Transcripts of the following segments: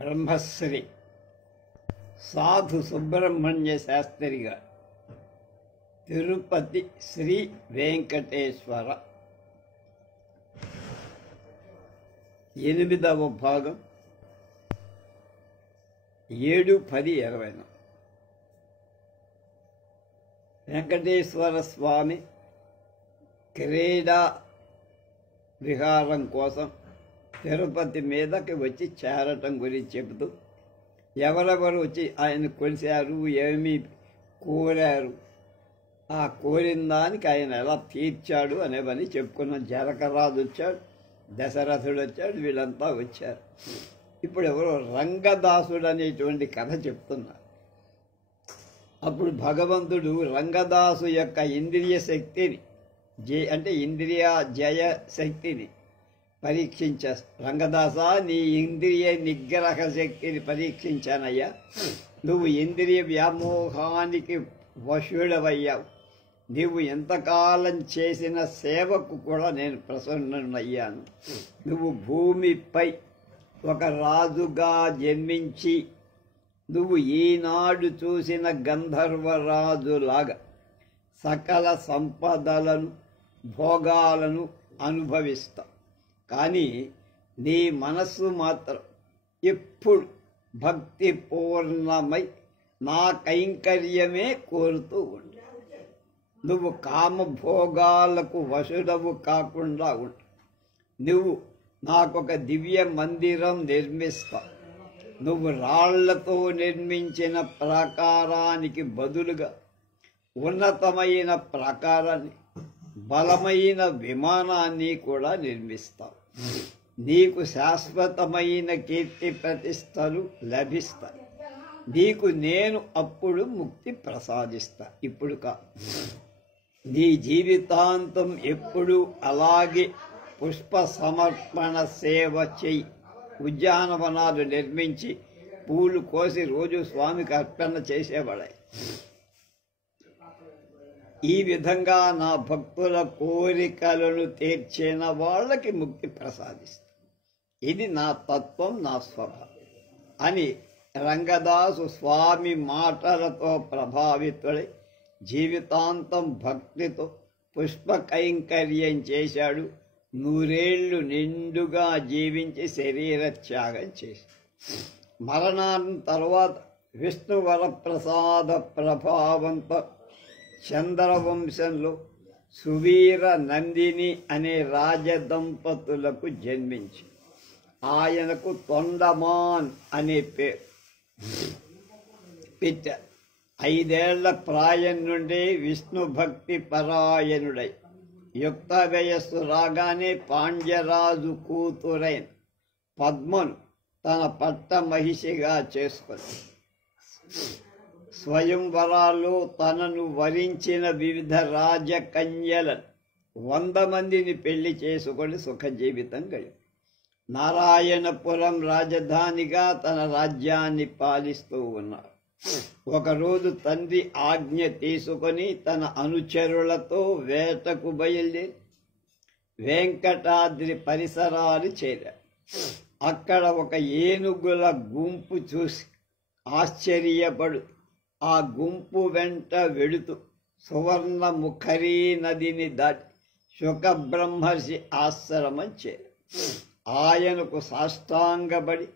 బ్రహ్మశ్రీ సాధు సుబ్రహ్మణ్య శాస్త్రి గారు తిరుపతి శ్రీ వెంకటేశ్వర 8వ భాగం 7-10-20 వెంకటేశ్వర స్వామి క్రీడా విహారం కోసం తిరుపతి మీదకి వచ్చి చేరటం గురించి చెబుతూ ఎవరెవరు వచ్చి ఆయన కొలిశారు, ఏమి కోరారు, ఆ కోరిన దానికి ఆయన ఎలా తీర్చాడు అనేవని చెప్పుకున్నాం. జనకరాజు వచ్చాడు, దశరథుడు వచ్చాడు, వీళ్ళంతా వచ్చారు. ఇప్పుడు ఎవరో రంగదాసుడు అనేటువంటి కథ చెప్తున్నారు. అప్పుడు భగవంతుడు రంగదాసు యొక్క ఇంద్రియ శక్తిని అంటే ఇంద్రియ జయ శక్తిని పరీక్షించారు. రంగదాస, నీ ఇంద్రియ నిగ్రహ శక్తిని పరీక్షించానయ్యా, నువ్వు ఇంద్రియ వ్యామోహానికి వశుడవయ్యావు, నీవు ఎంతకాలం చేసిన సేవకు కూడా నేను ప్రసన్నయ్యాను. నువ్వు భూమిపై ఒక రాజుగా జన్మించి నువ్వు ఈనాడు చూసిన గంధర్వరాజులాగా సకల సంపదలను భోగాలను అనుభవిస్తావు. కానీ నీ మనస్సు మాత్రం ఎప్పుడు భక్తిపూర్ణమై నా కైంకర్యమే కోరుతూ ఉండు. నువ్వు కామభోగాలకు వశుడవు కాకుండా ఉండు. నువ్వు నాకొక దివ్య మందిరం నిర్మిస్తావు. నువ్వు రాళ్లతో నిర్మించిన ప్రాకారానికి బదులుగా ఉన్నతమైన ప్రాకారాన్ని, బలమైన విమానాన్ని కూడా నిర్మిస్తావు. నీకు శాశ్వతమైన కీర్తి ప్రతిష్టలు లభిస్తాయి. నీకు నేను అప్పుడు ముక్తి ప్రసాదిస్తా. ఇప్పుడు నీ జీవితాంతం ఎప్పుడు అలాగే పుష్ప సమర్పణ సేవ చెయ్యి. ఉద్యానవనాలు నిర్మించి పూలు కోసి రోజు స్వామికి అర్పణ చేసేవాడాయి. ఈ విధంగా నా భక్తుల కోరికలను తీర్చిన వాళ్ళకి ముక్తి ప్రసాదిస్తా. ఇది నా తత్వం, నా స్వభావం అని రంగదాసు స్వామి మాటలతో ప్రభావితుడై జీవితాంతం భక్తితో పుష్ప కైంకర్యం చేశాడు. 100 ఏళ్లు నిండుగా జీవించి శరీర త్యాగం చేశాడు. మరణాన్ని తర్వాత విష్ణు వరప్రసాద ప్రభావంతో చంద్రవంశంలో సువీర నందిని అనే రాజదంపతులకు జన్మించి ఆయనకు తొండమాన్ అనే పేరు పెట్టారు. 5 ఏళ్ల ప్రాయం నుండి విష్ణు భక్తి పరాయణుడై యుక్త వయస్సు రాగానే పాండ్యరాజు కూతురైన పద్మను తన పట్ట మహిషిగా చేసుకొని స్వయంవరాల్లో తనను వరించిన వివిధ రాజకన్యలను 100 మందిని పెళ్లి చేసుకొని సుఖ జీవితం గడిపారు. నారాయణపురం రాజధానిగా తన రాజ్యాన్ని పాలిస్తూ ఉన్నారు. ఒకరోజు తండ్రి ఆజ్ఞ తీసుకొని తన అనుచరులతో వేటకు బయలుదేరి వెంకటాద్రి పరిసరాలు చేరారు. అక్కడ ఒక ఏనుగుల గుంపు చూసి ఆశ్చర్యపడు ఆ గుంపు వెంట వెడుతూ సువర్ణముఖరీ నదిని దాటి శుకబ్రహ్మర్షి ఆశ్రమం చేరారు. ఆయనకు సాష్టాంగపడి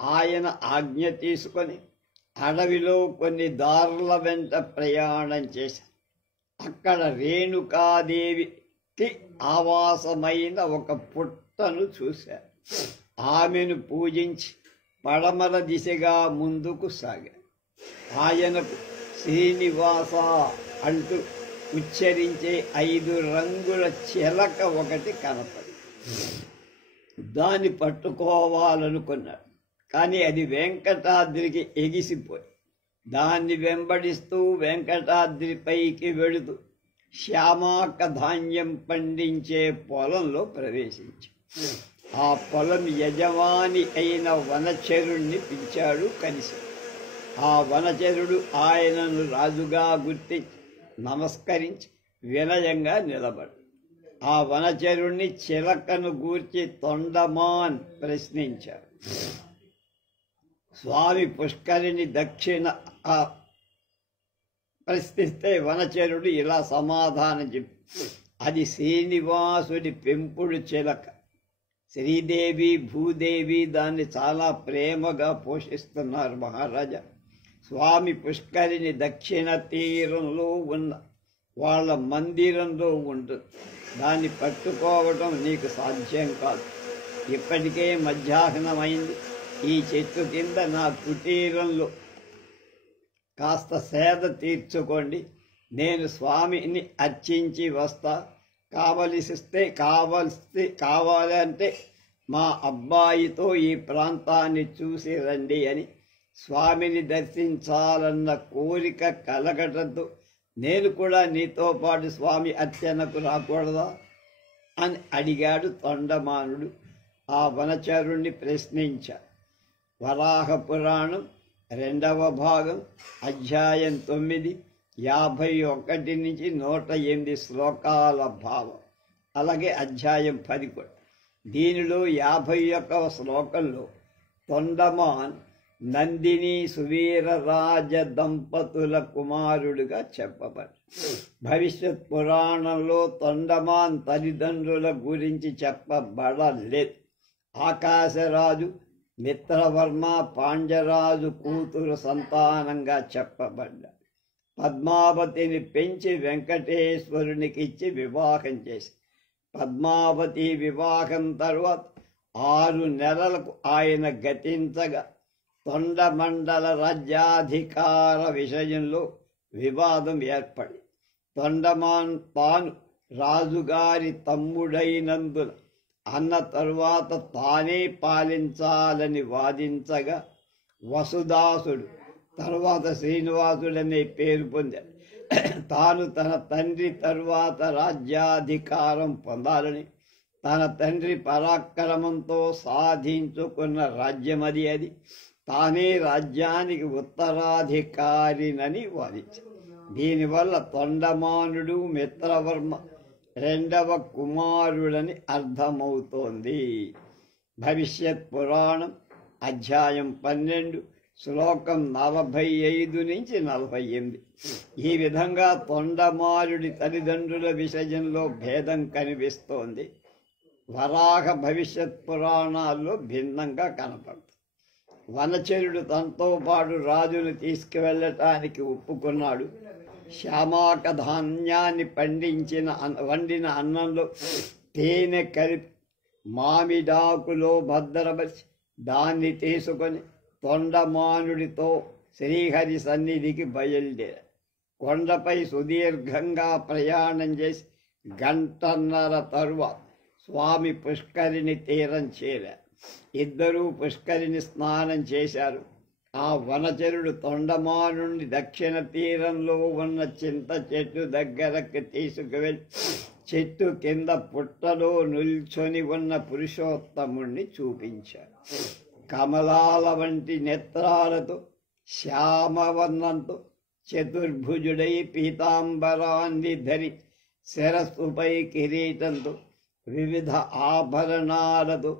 ఆయన ఆజ్ఞ తీసుకొని అడవిలో కొన్ని దారుల వెంట ప్రయాణం చేశారు. అక్కడ రేణుకాదేవికి ఆవాసమైన ఒక పుట్టను చూశారు. ఆమెను పూజించి పడమర దిశగా ముందుకు సాగారు. ఆయనకు శ్రీనివాస అంటూ ఉచ్చరించే 5 రంగుల చిలక ఒకటి కనపడి దాన్ని పట్టుకోవాలనుకున్నాడు. కానీ అది వెంకటాద్రికి ఎగిసిపోయి దాన్ని వెంబడిస్తూ వెంకటాద్రిపైకి వెళుతూ శ్యామాక ధాన్యం పండించే పొలంలో ప్రవేశించి ఆ పొలం యజమాని అయిన వనచరుణ్ణి పిలిచాడు. కలిసి ఆ వనచరుడు ఆయనను రాజుగా గుర్తించి నమస్కరించి వినయంగా నిలబడు. ఆ వనచరుణ్ణి చిలకను గూర్చి తొండమాన్ ప్రశ్నించాడు. స్వామి పుష్కరిణి దక్షిణ ప్రశ్నిస్తే వనచరుడు ఇలా సమాధానం చెప్పి, అది శ్రీనివాసుడి పెంపుడు చిలక. శ్రీదేవి భూదేవి దాన్ని చాలా ప్రేమగా పోషిస్తున్నారు మహారాజా. స్వామి పుష్కరిణి దక్షిణ తీరంలో ఉన్న వాళ్ళ మందిరంలో ఉంటుంది. దాన్ని పట్టుకోవడం నీకు సాధ్యం కాదు. ఇప్పటికే మధ్యాహ్నమైంది. ఈ చెట్టు కింద నా కుటీరంలో కాస్త సేద తీర్చుకోండి. నేను స్వామిని అర్చించి వస్తా. కావాలంటే మా అబ్బాయితో ఈ ప్రాంతాన్ని చూసి రండి అని స్వామిని దర్శించాలన్న కోరిక కలగటంతో నేను కూడా నీతో పాటు స్వామి అర్చనకు రాకూడదా అని అడిగాడు తొండమానుడు. ఆ వనచరుణ్ణి ప్రశ్నించాడు. వరాహ పురాణం 2వ భాగం అధ్యాయం 9 51 నుంచి 108 శ్లోకాల భావం. అలాగే అధ్యాయం 10 కూడా. దీనిలో 51వ శ్లోకంలో తొండమాన్ నందిని సువీరరాజ దంపతుల కుమారుడుగా చెప్పబడి, భవిష్యత్ పురాణంలో తొండమాన్ తల్లిదండ్రుల గురించి చెప్పబడలేదు. ఆకాశరాజు మిత్రవర్మ పాండ్యరాజు కూతురు సంతానంగా చెప్పబడ్డాడు. పద్మావతిని పెంచి వెంకటేశ్వరునికిచ్చి వివాహం చేసి, పద్మావతి వివాహం తరువాత 6 నెలలకు ఆయన గతించగా తొండమండల రాజ్యాధికార విషయంలో వివాదం ఏర్పడి, తొండమాన్ తాను రాజుగారి తమ్ముడైనందున అన్న తరువాత తానే పాలించాలని వాదించగా, వసుదాసుడు తరువాత శ్రీనివాసుడనే పేరు పొందాడు. తాను తన తండ్రి తరువాత రాజ్యాధికారం పొందాలని, తన తండ్రి పరాక్రమంతో సాధించుకున్న రాజ్యమది, అది తానే రాజ్యానికి ఉత్తరాధికారినని వాదించాడు. దీనివల్ల తొండమానుడు మిత్రవర్మ 2వ కుమారుడని అర్థమవుతోంది. భవిష్యత్ పురాణం అధ్యాయం 12 శ్లోకం 45 నుంచి 48. ఈ విధంగా తొండమానుడి తల్లిదండ్రుల విషయంలో భేదం కనిపిస్తోంది. వరాహ భవిష్యత్ పురాణాల్లో భిన్నంగా కనపడుతుంది. వనచరుడు తనతో పాటు రాజును తీసుకువెళ్ళటానికి ఒప్పుకున్నాడు. శ్యామాక ధాన్యాన్ని వండిన అన్నంలో తేనె కలిపి మామిడాకులో భద్రపరిచి దాన్ని తీసుకొని తొండమానుడితో శ్రీహరి సన్నిధికి బయలుదేరాడు. కొండపై సుదీర్ఘంగా ప్రయాణం చేసి 1.5 గంట తరువాత స్వామి పుష్కరిణి తీరం చేరారు. ఇద్దరూ పుష్కరిణి స్నానం చేశారు. ఆ వనచరుడు తొండమానుడిని దక్షిణ తీరంలో ఉన్న చింత చెట్టు దగ్గరకు తీసుకువెళ్ళి చెట్టు కింద పుట్టలో నిల్చొని ఉన్న పురుషోత్తముణ్ణి చూపించాడు. కమలాల వంటి నేత్రాలతో, శ్యామవర్ణంతో, చతుర్భుజుడై పీతాంబరాన్ని ధరి శిరస్సుపై కిరీటంతో, వివిధ ఆభరణాలతో,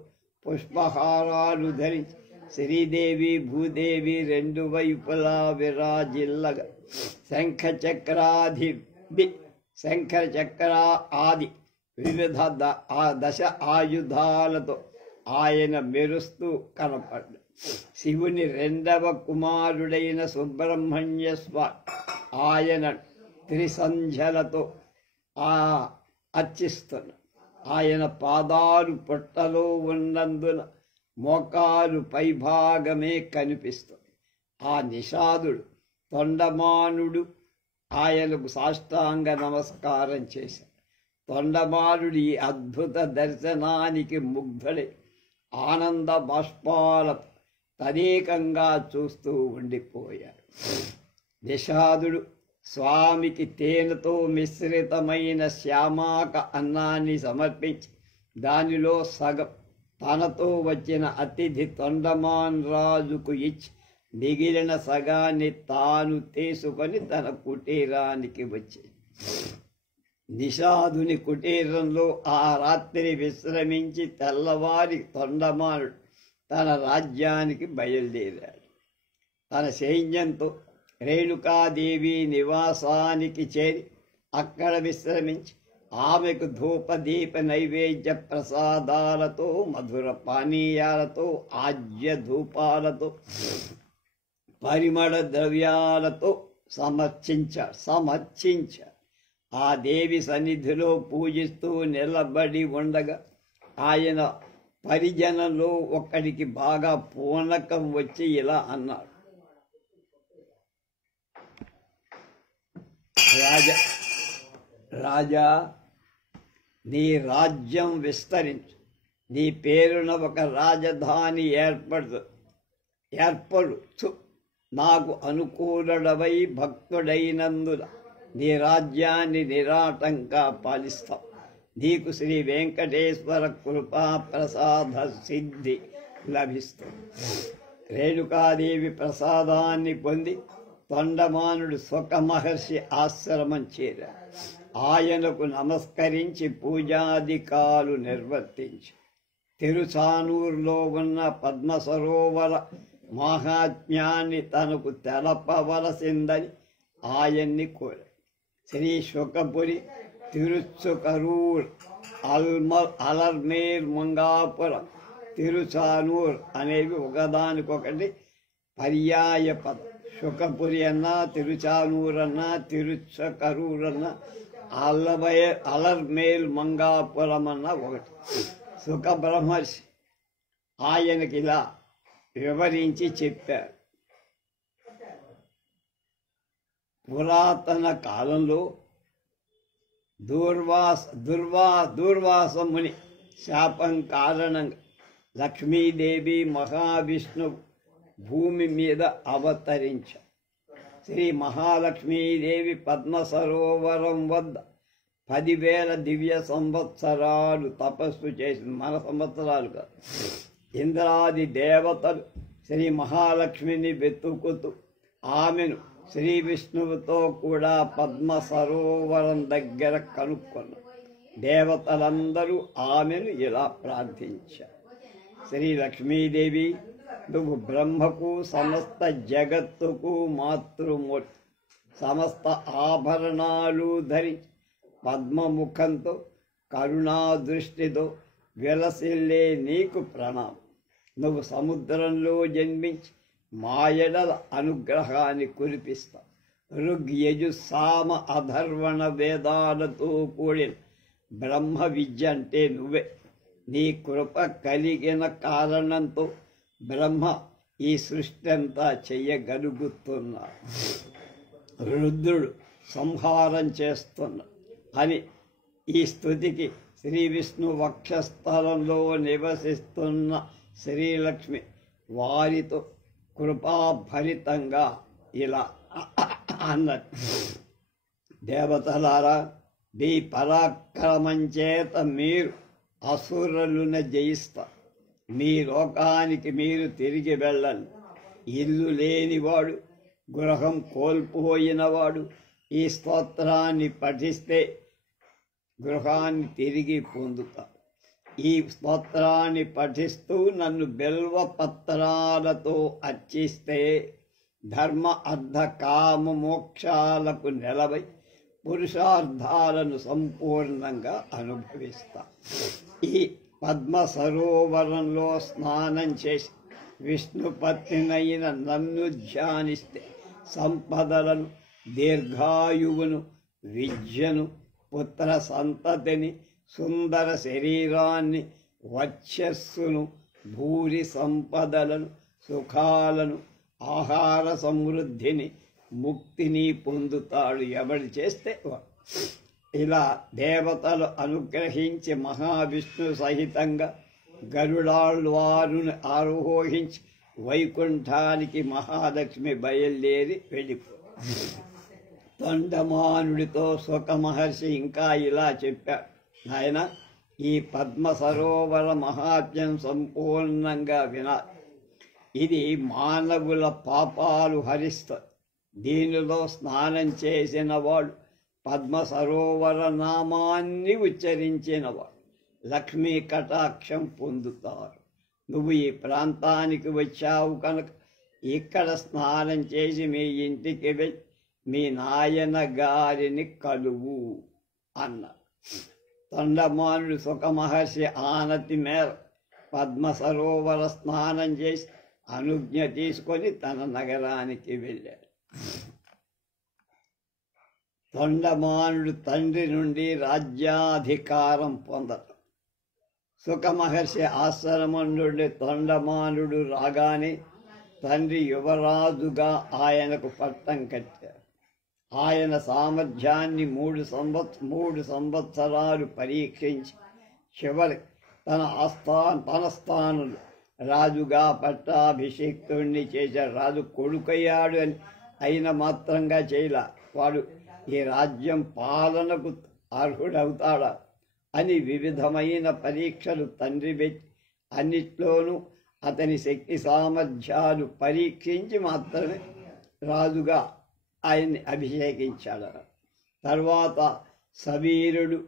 పుష్పహారాలు ధరించి శ్రీదేవి భూదేవి 2 వైపులా విరాజిల్లగా శంఖచక్ర ఆది వివిధ దశ ఆయుధాలతో ఆయన మెరుస్తూ కనపడ్డాడు. శివుని 2వ కుమారుడైన సుబ్రహ్మణ్య స్వామి ఆయన త్రిసంధ్యలతో అర్చిస్తున్నాడు. ఆయన పాదాలు పుట్టలో ఉన్నందున మోకాలు పైభాగమే కనిపిస్తుంది. ఆ నిషాదుడు తొండమానుడు ఆయనకు సాష్టాంగ నమస్కారం చేశాడు. తొండమానుడు ఈ అద్భుత దర్శనానికి ముగ్ధుడై ఆనంద బాష్పాలతో తదేకంగా చూస్తూ ఉండిపోయాడు. నిషాదుడు స్వామికి తేనెతో మిశ్రితమైన శ్యామాక అన్నాన్ని సమర్పించి దానిలో సగం తనతో వచ్చిన అతిథి తొండమాన్ రాజుకు ఇచ్చి మిగిలిన సగాన్ని తాను తీసుకొని తన కుటీరానికి వచ్చి నిషాదుని కుటీరంలో ఆ రాత్రి విశ్రమించి తెల్లవారి తొండమానుడు తన రాజ్యానికి బయలుదేరాడు. తన సైన్యంతో రేణుకాదేవి నివాసానికి చేరి అక్కడ విశ్రమించి ఆమెకు ధూప దీప నైవేద్య ప్రసాదాలతో మధుర పానీయాలతో ఆజ్య ధూపాలతో పరిమళ ద్రవ్యాలతో సమర్చించారు. ఆ దేవి సన్నిధిలో పూజిస్తూ నిలబడి ఉండగా ఆయన పరిజనంలో ఒక్కడికి బాగా పూనకం వచ్చి ఇలా అన్నాడు, రాజా, నీ రాజ్యం విస్తరించు, నీ పేరున ఒక రాజధాని ఏర్పడు, నాకు అనుకూలుడవై భక్తుడైనందున నీ రాజ్యాన్ని నిరాటంగా పాలిస్తాం. నీకు శ్రీ వెంకటేశ్వర కృపా ప్రసాద సిద్ధి లభిస్తుంది. రేణుకాదేవి ప్రసాదాన్ని పొంది తొండమానుడు సుఖ మహర్షి ఆశ్రమం చేరాడు. ఆయనకు నమస్కరించి పూజాధికాలు నిర్వర్తించి తిరుచానూరులో ఉన్న పద్మ సరోవర మహాత్మ్యాన్ని తనకు తెలపవలసిందని ఆయన్ని కోరాడు. శ్రీ శుకపురి, తిరుచుకరూర్, అలర్మేర్, మంగాపురం, తిరుచానూర్ అనేవి ఒకదానికొకటి పర్యాయ పదం. శుకపురి అన్నా, తిరుచానూర్ అన్నా, తిరుచుకరూర్ అన్నా, అలర్మేల్, మంగాపురం అన్న ఒకటి. సుఖ బ్రహ్మర్షి ఆయనకి ఇలా వివరించి చెప్పారు. పురాతన కాలంలో దూర్వాస ముని శాపం కారణంగా లక్ష్మీదేవి మహావిష్ణువు భూమి మీద అవతరించారు. శ్రీ మహాలక్ష్మీదేవి పద్మ సరోవరం వద్ద 10,000 దివ్య సంవత్సరాలు తపస్సు చేసింది. మన సంవత్సరాలు కాదు. ఇంద్రాది దేవతలు శ్రీ మహాలక్ష్మిని వెతుకుతూ ఆమెను శ్రీ విష్ణువుతో కూడా పద్మ సరోవరం దగ్గర కనుక్కున్నారు. దేవతలందరూ ఆమెను ఇలా ప్రార్థించారు, శ్రీ లక్ష్మీదేవి, నువ్వు బ్రహ్మకు సమస్త జగత్తుకు మాతృమూర్తి. సమస్త ఆభరణాలు ధరించి పద్మముఖంతో కరుణా దృష్టితో విలసిల్లే నీకు ప్రణామం. నువ్వు సముద్రంలో జన్మించి మాయడల అనుగ్రహాన్ని కురిపిస్తావు. ఋగ్యజు సామ అధర్వణ వేదాలతో కూడిన బ్రహ్మ విద్య అంటే నువ్వే. నీ కృప కలిగిన కారణంతో బ్రహ్మ ఈ సృష్టి అంతా చెయ్యగలుగుతున్నాడు. రుద్రుడు సంహారం చేస్తున్నా అని ఈ స్తుతికి శ్రీ విష్ణు వక్షస్థలంలో నివసిస్తున్న శ్రీలక్ష్మి వారితో కృపాభరితంగా ఇలా అన్నది, దేవతలారా, మీ పరాక్రమం చేత మీరు అసురులను జయిస్తారు. మీ లోకానికి మీరు తిరిగి వెళ్ళండి. ఇల్లు లేనివాడు, గృహం కోల్పోయినవాడు ఈ స్తోత్రాన్ని పఠిస్తే గృహాన్ని తిరిగి పొందుతారు. ఈ స్తోత్రాన్ని పఠిస్తూ నన్ను బిల్వ పత్రాలతో అర్చిస్తే ధర్మ అర్థ కామ మోక్షాలకు నిలవై పురుషార్థాలను సంపూర్ణంగా అనుభవిస్తా. ఈ పద్మ సరోవరంలో స్నానం చేసి విష్ణుపత్నినైన నన్ను ధ్యానిస్తే సంపదలను, దీర్ఘాయువును, విద్యను, పుత్ర సంతతిని, సుందర శరీరాన్ని, వర్చస్సును, భూరి సంపదలను, సుఖాలను, ఆహార సమృద్ధిని, ముక్తిని పొందుతాడు ఎవడు చేస్తే. ఇలా దేవతలు అనుగ్రహించి మహావిష్ణు సహితంగా గరుడాళ్వారుని ఆరోహించి వైకుంఠానికి మహాలక్ష్మి బయలుదేరి వెళ్ళిపో. తొండమానుడితో సుఖ మహర్షి ఇంకా ఇలా చెప్పాడు, నాయన, ఈ పద్మ సరోవర మహాత్మ్యం సంపూర్ణంగా వినాలి. ఇది మానవుల పాపాలు హరిస్తుంది. దీనిలో స్నానం చేసిన వాడు, పద్మ సరోవర నామాన్ని ఉచ్చరించిన వాడు లక్ష్మీ కటాక్షం పొందుతారు. నువ్వు ఈ ప్రాంతానికి వచ్చావు కనుక ఇక్కడ స్నానం చేసి మీ ఇంటికి వెళ్ళి మీ నాయన గారిని కలువు అన్న. తొండమానుడు సుఖమహర్షి ఆనతి మేర పద్మ సరోవర స్నానం చేసి అనుజ్ఞ తీసుకొని తన నగరానికి వెళ్ళాడు. తొండమానుడు తండ్రి నుండి రాజ్యాధికారం పొందడం. సుఖమహర్షి ఆశ్రమం నుండి తొండమానుడు రాగానే తండ్రి యువరాజుగా ఆయనకు పట్టం కట్టారు. ఆయన సామర్థ్యాన్ని మూడు సంవత్సరాలు పరీక్షించి చివరి తన స్థానంలో రాజుగా పట్టాభిషిక్తుణ్ణి చేశాడు. రాజు కొడుకయ్యాడు అని అయిన మాత్రంగా చేయలా, వాడు ఈ రాజ్యం పాలనకు అర్హుడవుతాడా అని వివిధమైన పరీక్షలు తండ్రి పెట్టి అన్నిట్లోనూ అతని శక్తి సామర్థ్యాలు పరీక్షించి మాత్రమే రాజుగా ఆయన్ని అభిషేకించాడు. తర్వాత సవీరుడు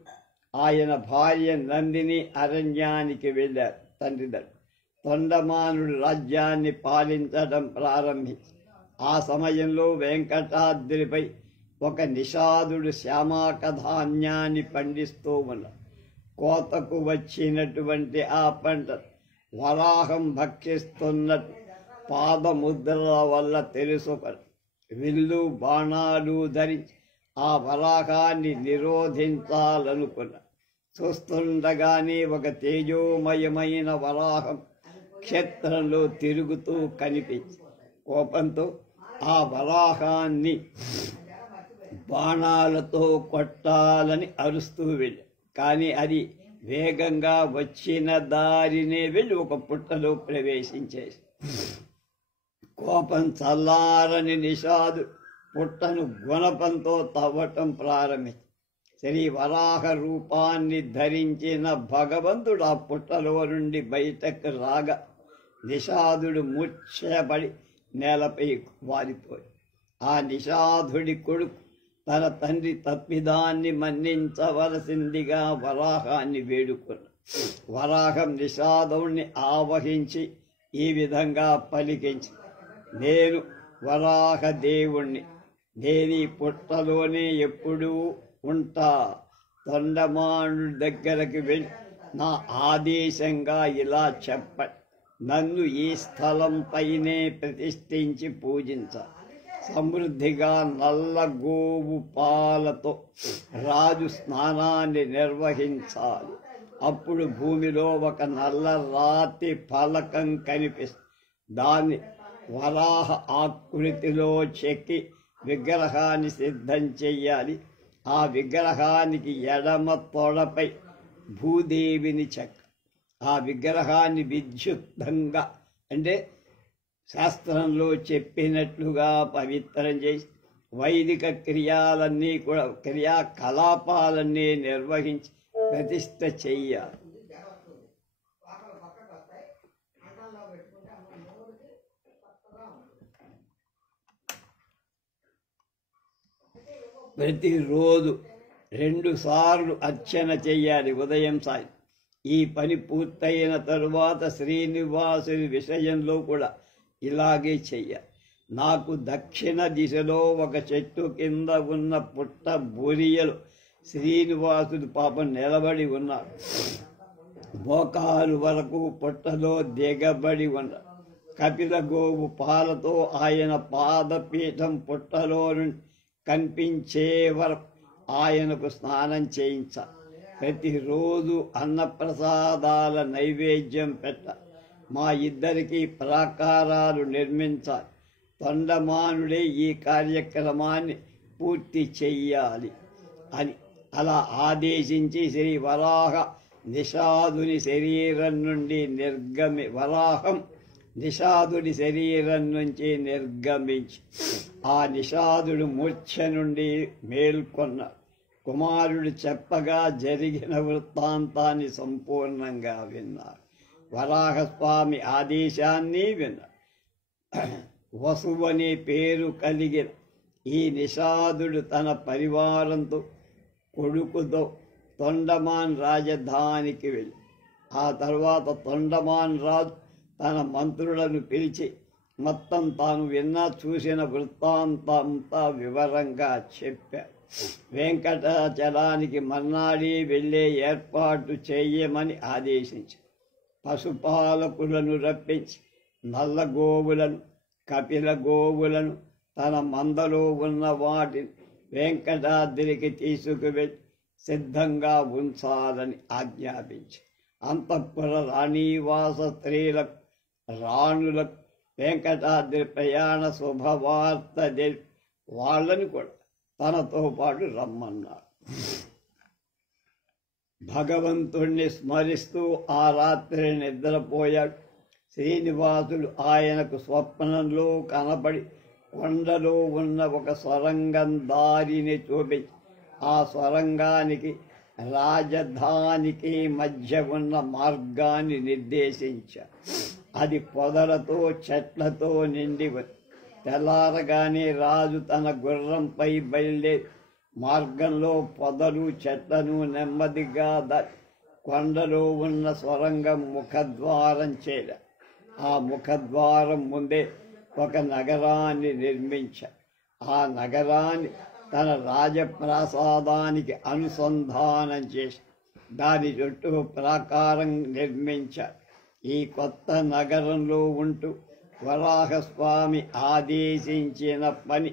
ఆయన భార్య నందిని అరణ్యానికి వెళ్ళారు. తొండమానుడు రాజ్యాన్ని పాలించడం ప్రారంభించి ఆ సమయంలో వెంకటాద్రిపై ఒక నిషాదుడు శ్యామాక ధాన్యాన్ని పండిస్తూ ఉన్నాడు. కోతకు వచ్చినటువంటి ఆ పంట వరాహం భక్షిస్తున్నట్టు పాదముద్రల వల్ల తెలుసుకొని విల్లు బాణాలు ధరించి ఆ వరాహాన్ని నిరోధించాలనుకున్న. చూస్తుండగానే ఒక తేజోమయమైన వరాహం క్షేత్రంలో తిరుగుతూ కనిపించి కోపంతో ఆ వరాహాన్ని బాణాలతో కొట్టాలని అరుస్తూ వెళ్ళి, కానీ అది వేగంగా వచ్చిన దారినే వెళ్ళి ఒక పుట్టలో ప్రవేశించేసి కోపం చల్లారని నిషాదు పుట్టను గుణపంతో తవ్వటం ప్రారంభించి శ్రీ వరాహ రూపాన్ని ధరించిన భగవంతుడు ఆ పుట్టలో నుండి బయటకు రాగా నిషాదుడు మూర్ఛపడి నేలపై వారిపోయి ఆ నిషాదుడి కొడుకు తన తండ్రి తప్పిదాన్ని మన్నించవలసిందిగా వరాహాన్ని వేడుకున్నాడు. వరాహం నిషాదుడిని ఆవహించి ఈ విధంగా పలికించి, నేను వరాహ దేవుణ్ణి, నేను ఈ పుట్టలోనే ఎప్పుడూ ఉంటా. తొండమానుడి దగ్గరకు వెళ్ళి నా ఆదేశంగా ఇలా చెప్పండి, నన్ను ఈ స్థలంపైనే ప్రతిష్ఠించి పూజించాలి. సమృద్ధిగా నల్ల గోవు పాలతో రాజు స్నానాన్ని నిర్వహించాలి. అప్పుడు భూమిలో ఒక నల్ల రాతి ఫలకం కనిపిస్తుంది. దాన్ని వరాహ ఆకృతిలో చెక్కి విగ్రహాన్ని సిద్ధం చెయ్యాలి. ఆ విగ్రహానికి ఎడమ తొడపై భూదేవిని చెక్క. ఆ విగ్రహాన్ని విద్యుత్తంగా అంటే శాస్త్రంలో చెప్పినట్లుగా పవిత్రం చేసి వైదిక క్రియాకలాపాలన్నీ నిర్వహించి ప్రతిష్ఠ చెయ్యాలి. ప్రతిరోజు 2 సార్లు అర్చన చెయ్యాలి, ఉదయం సాయం. ఈ పని పూర్తయిన తరువాత శ్రీనివాసుని విషయంలో కూడా ఇలాగే చెయ్యాలి. నాకు దక్షిణ దిశలో ఒక చెట్టు కింద ఉన్న పుట్ట బొరియలు శ్రీనివాసుడు పాపం నిలబడి ఉన్నాడు. మోకాలు వరకు పుట్టలో దిగబడి ఉన్నాడు. కపిల గోవు పాలతో ఆయన పాదపీఠం పుట్టలో నుండి కనిపించే వరకు ఆయనకు స్నానం చేయించాలి. ప్రతిరోజు అన్నప్రసాదాల నైవేద్యం పెట్ట. మా ఇద్దరికి ప్రాకారాలు నిర్మించాలి. తొండమానుడే ఈ కార్యక్రమాన్ని పూర్తి చెయ్యాలి అని అలా ఆదేశించి శ్రీ వరాహ నిషాదుని శరీరం నుండి వరాహం నిషాదుడి శరీరం నుంచి నిర్గమించి ఆ నిషాదుడు మూర్ఛ నుండి మేల్కొన్న. కుమారుడు చెప్పగా జరిగిన వృత్తాంతాన్ని సంపూర్ణంగా విన్నారు. వరాహస్వామి ఆదేశాన్ని విన్నారు. వసువు అనే పేరు కలిగిన ఈ నిషాదుడు తన పరివారంతో కొడుకుతో తొండమాన్ రాజధానికి వెళ్ళి ఆ తర్వాత తొండమాన్ రాజు తన మంత్రులను పిలిచి మొత్తం తాను చూసిన వృత్తాంతంతా వివరంగా చెప్పాడు. వెంకటాచలానికి మర్నాడే వెళ్ళే ఏర్పాటు చేయమని ఆదేశించాడు. పశుపాలకులను రప్పించి నల్ల గోవులను, కపిల గోవులను తన మందలో ఉన్న వాటిని వెంకటాద్రికి తీసుకువెళ్ళి సిద్ధంగా ఉంచాలని ఆజ్ఞాపించి అంతఃపుర రాణీవాస స్త్రీలకు, రాణులకు వెంకటాద్రి ప్రయాణ శుభవార్త తెలిపి వాళ్ళని కూడా తనతో పాటు రమ్మన్నాడు. భగవంతుణ్ణి స్మరిస్తూ ఆ రాత్రి నిద్రపోయాడు. శ్రీనివాసుడు ఆయనకు స్వప్నంలో కనపడి కొండలో ఉన్న ఒక సొరంగం దారిని చూపించి ఆ సొరంగానికి రాజధానికి మధ్య ఉన్న మార్గాన్ని నిర్దేశించాడు. అది పొదలతో చెట్లతో నిండి తెల్లారగానే రాజు తన గుర్రంపై బయలుదేరి మార్గంలో పొదలు చెట్లను నెమ్మదిగా దాటి కొండలో ఉన్న సొరంగం ముఖద్వారం చేరాడు. ఆ ముఖద్వారం ముందే ఒక నగరాన్ని నిర్మించాడు. ఆ నగరాన్ని తన రాజప్రాసాదానికి అనుసంధానం చేసి దాని చుట్టూ ప్రాకారం నిర్మించాడు. ఈ కొత్త నగరంలో ఉంటూ వరాహస్వామి ఆదేశించిన పని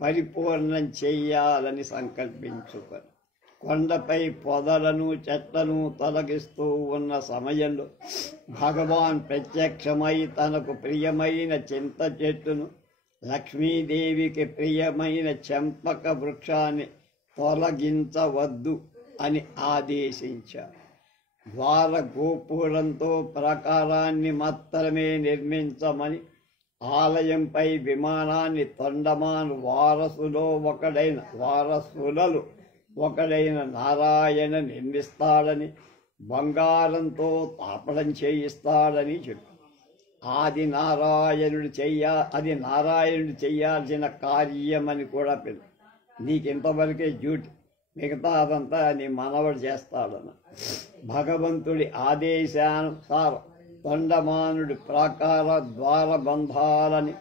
పరిపూర్ణం చెయ్యాలని సంకల్పించుకొని కొండపై పొదలను చెట్లను తొలగిస్తూ ఉన్న సమయంలో భగవాన్ ప్రత్యక్షమై తనకు ప్రియమైన చింత చెట్టును, లక్ష్మీదేవికి ప్రియమైన చెంపక వృక్షాన్ని తొలగించవద్దు అని ఆదేశించారు. ద్వార గోపురంతో ప్రాకారాన్ని మాత్రమే నిర్మించమని, ఆలయంపై విమానాన్ని తొండమాన్ వారసులలో ఒకడైన నారాయణ నిర్మిస్తాడని, బంగారంతో తాపడం చేయిస్తాడని చెప్పి అది నారాయణుడు చెయ్యాల్సిన కార్యమని కూడా పిలు. నీకింతవరకే డ్యూటీ, మిగతాదంతా నీ మనవడు చేస్తాడన్న. భగవంతుడి ఆదేశానుసారం తొండమానుడి ప్రాకార ద్వారబంధాలని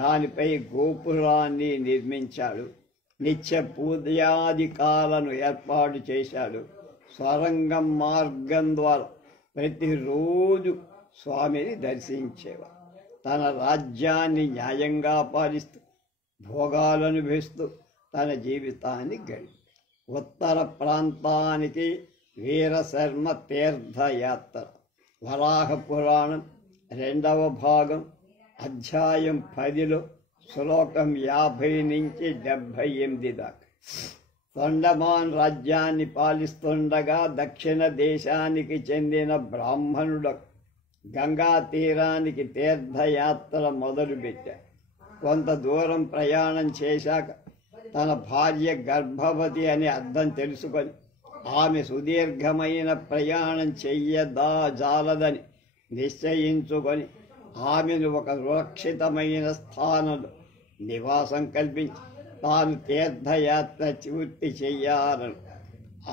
దానిపై గోపురాన్ని నిర్మించాడు. నిత్య పూజాధికాలను ఏర్పాటు చేశాడు. స్వరంగం మార్గం ద్వారా ప్రతిరోజు స్వామిని దర్శించేవాడు. తన రాజ్యాన్ని న్యాయంగా పాలిస్తూ భోగాలనుభవిస్తూ తన జీవితాన్ని గడిపి ఉత్తర ప్రాంతానికి వీరశర్మ తీర్థయాత్ర. వరాహ పురాణం 2వ భాగం అధ్యాయం 10లో శ్లోకం 50 నుంచి 78 దాకా. తొండమాన్ రాజ్యాన్ని పాలిస్తుండగా దక్షిణ దేశానికి చెందిన బ్రాహ్మణుడు గంగా తీరానికి తీర్థయాత్ర మొదలుపెట్టాడు. కొంత దూరం ప్రయాణం చేశాక తన భార్య గర్భవతి అని అర్థం తెలుసుకొని ఆమె సుదీర్ఘమైన ప్రయాణం జాలదని నిశ్చయించుకొని ఆమెను ఒక సురక్షితమైన స్థానంలో నివాసం కల్పించి తాను తీర్థయాత్ర పూర్తి చెయ్యాలని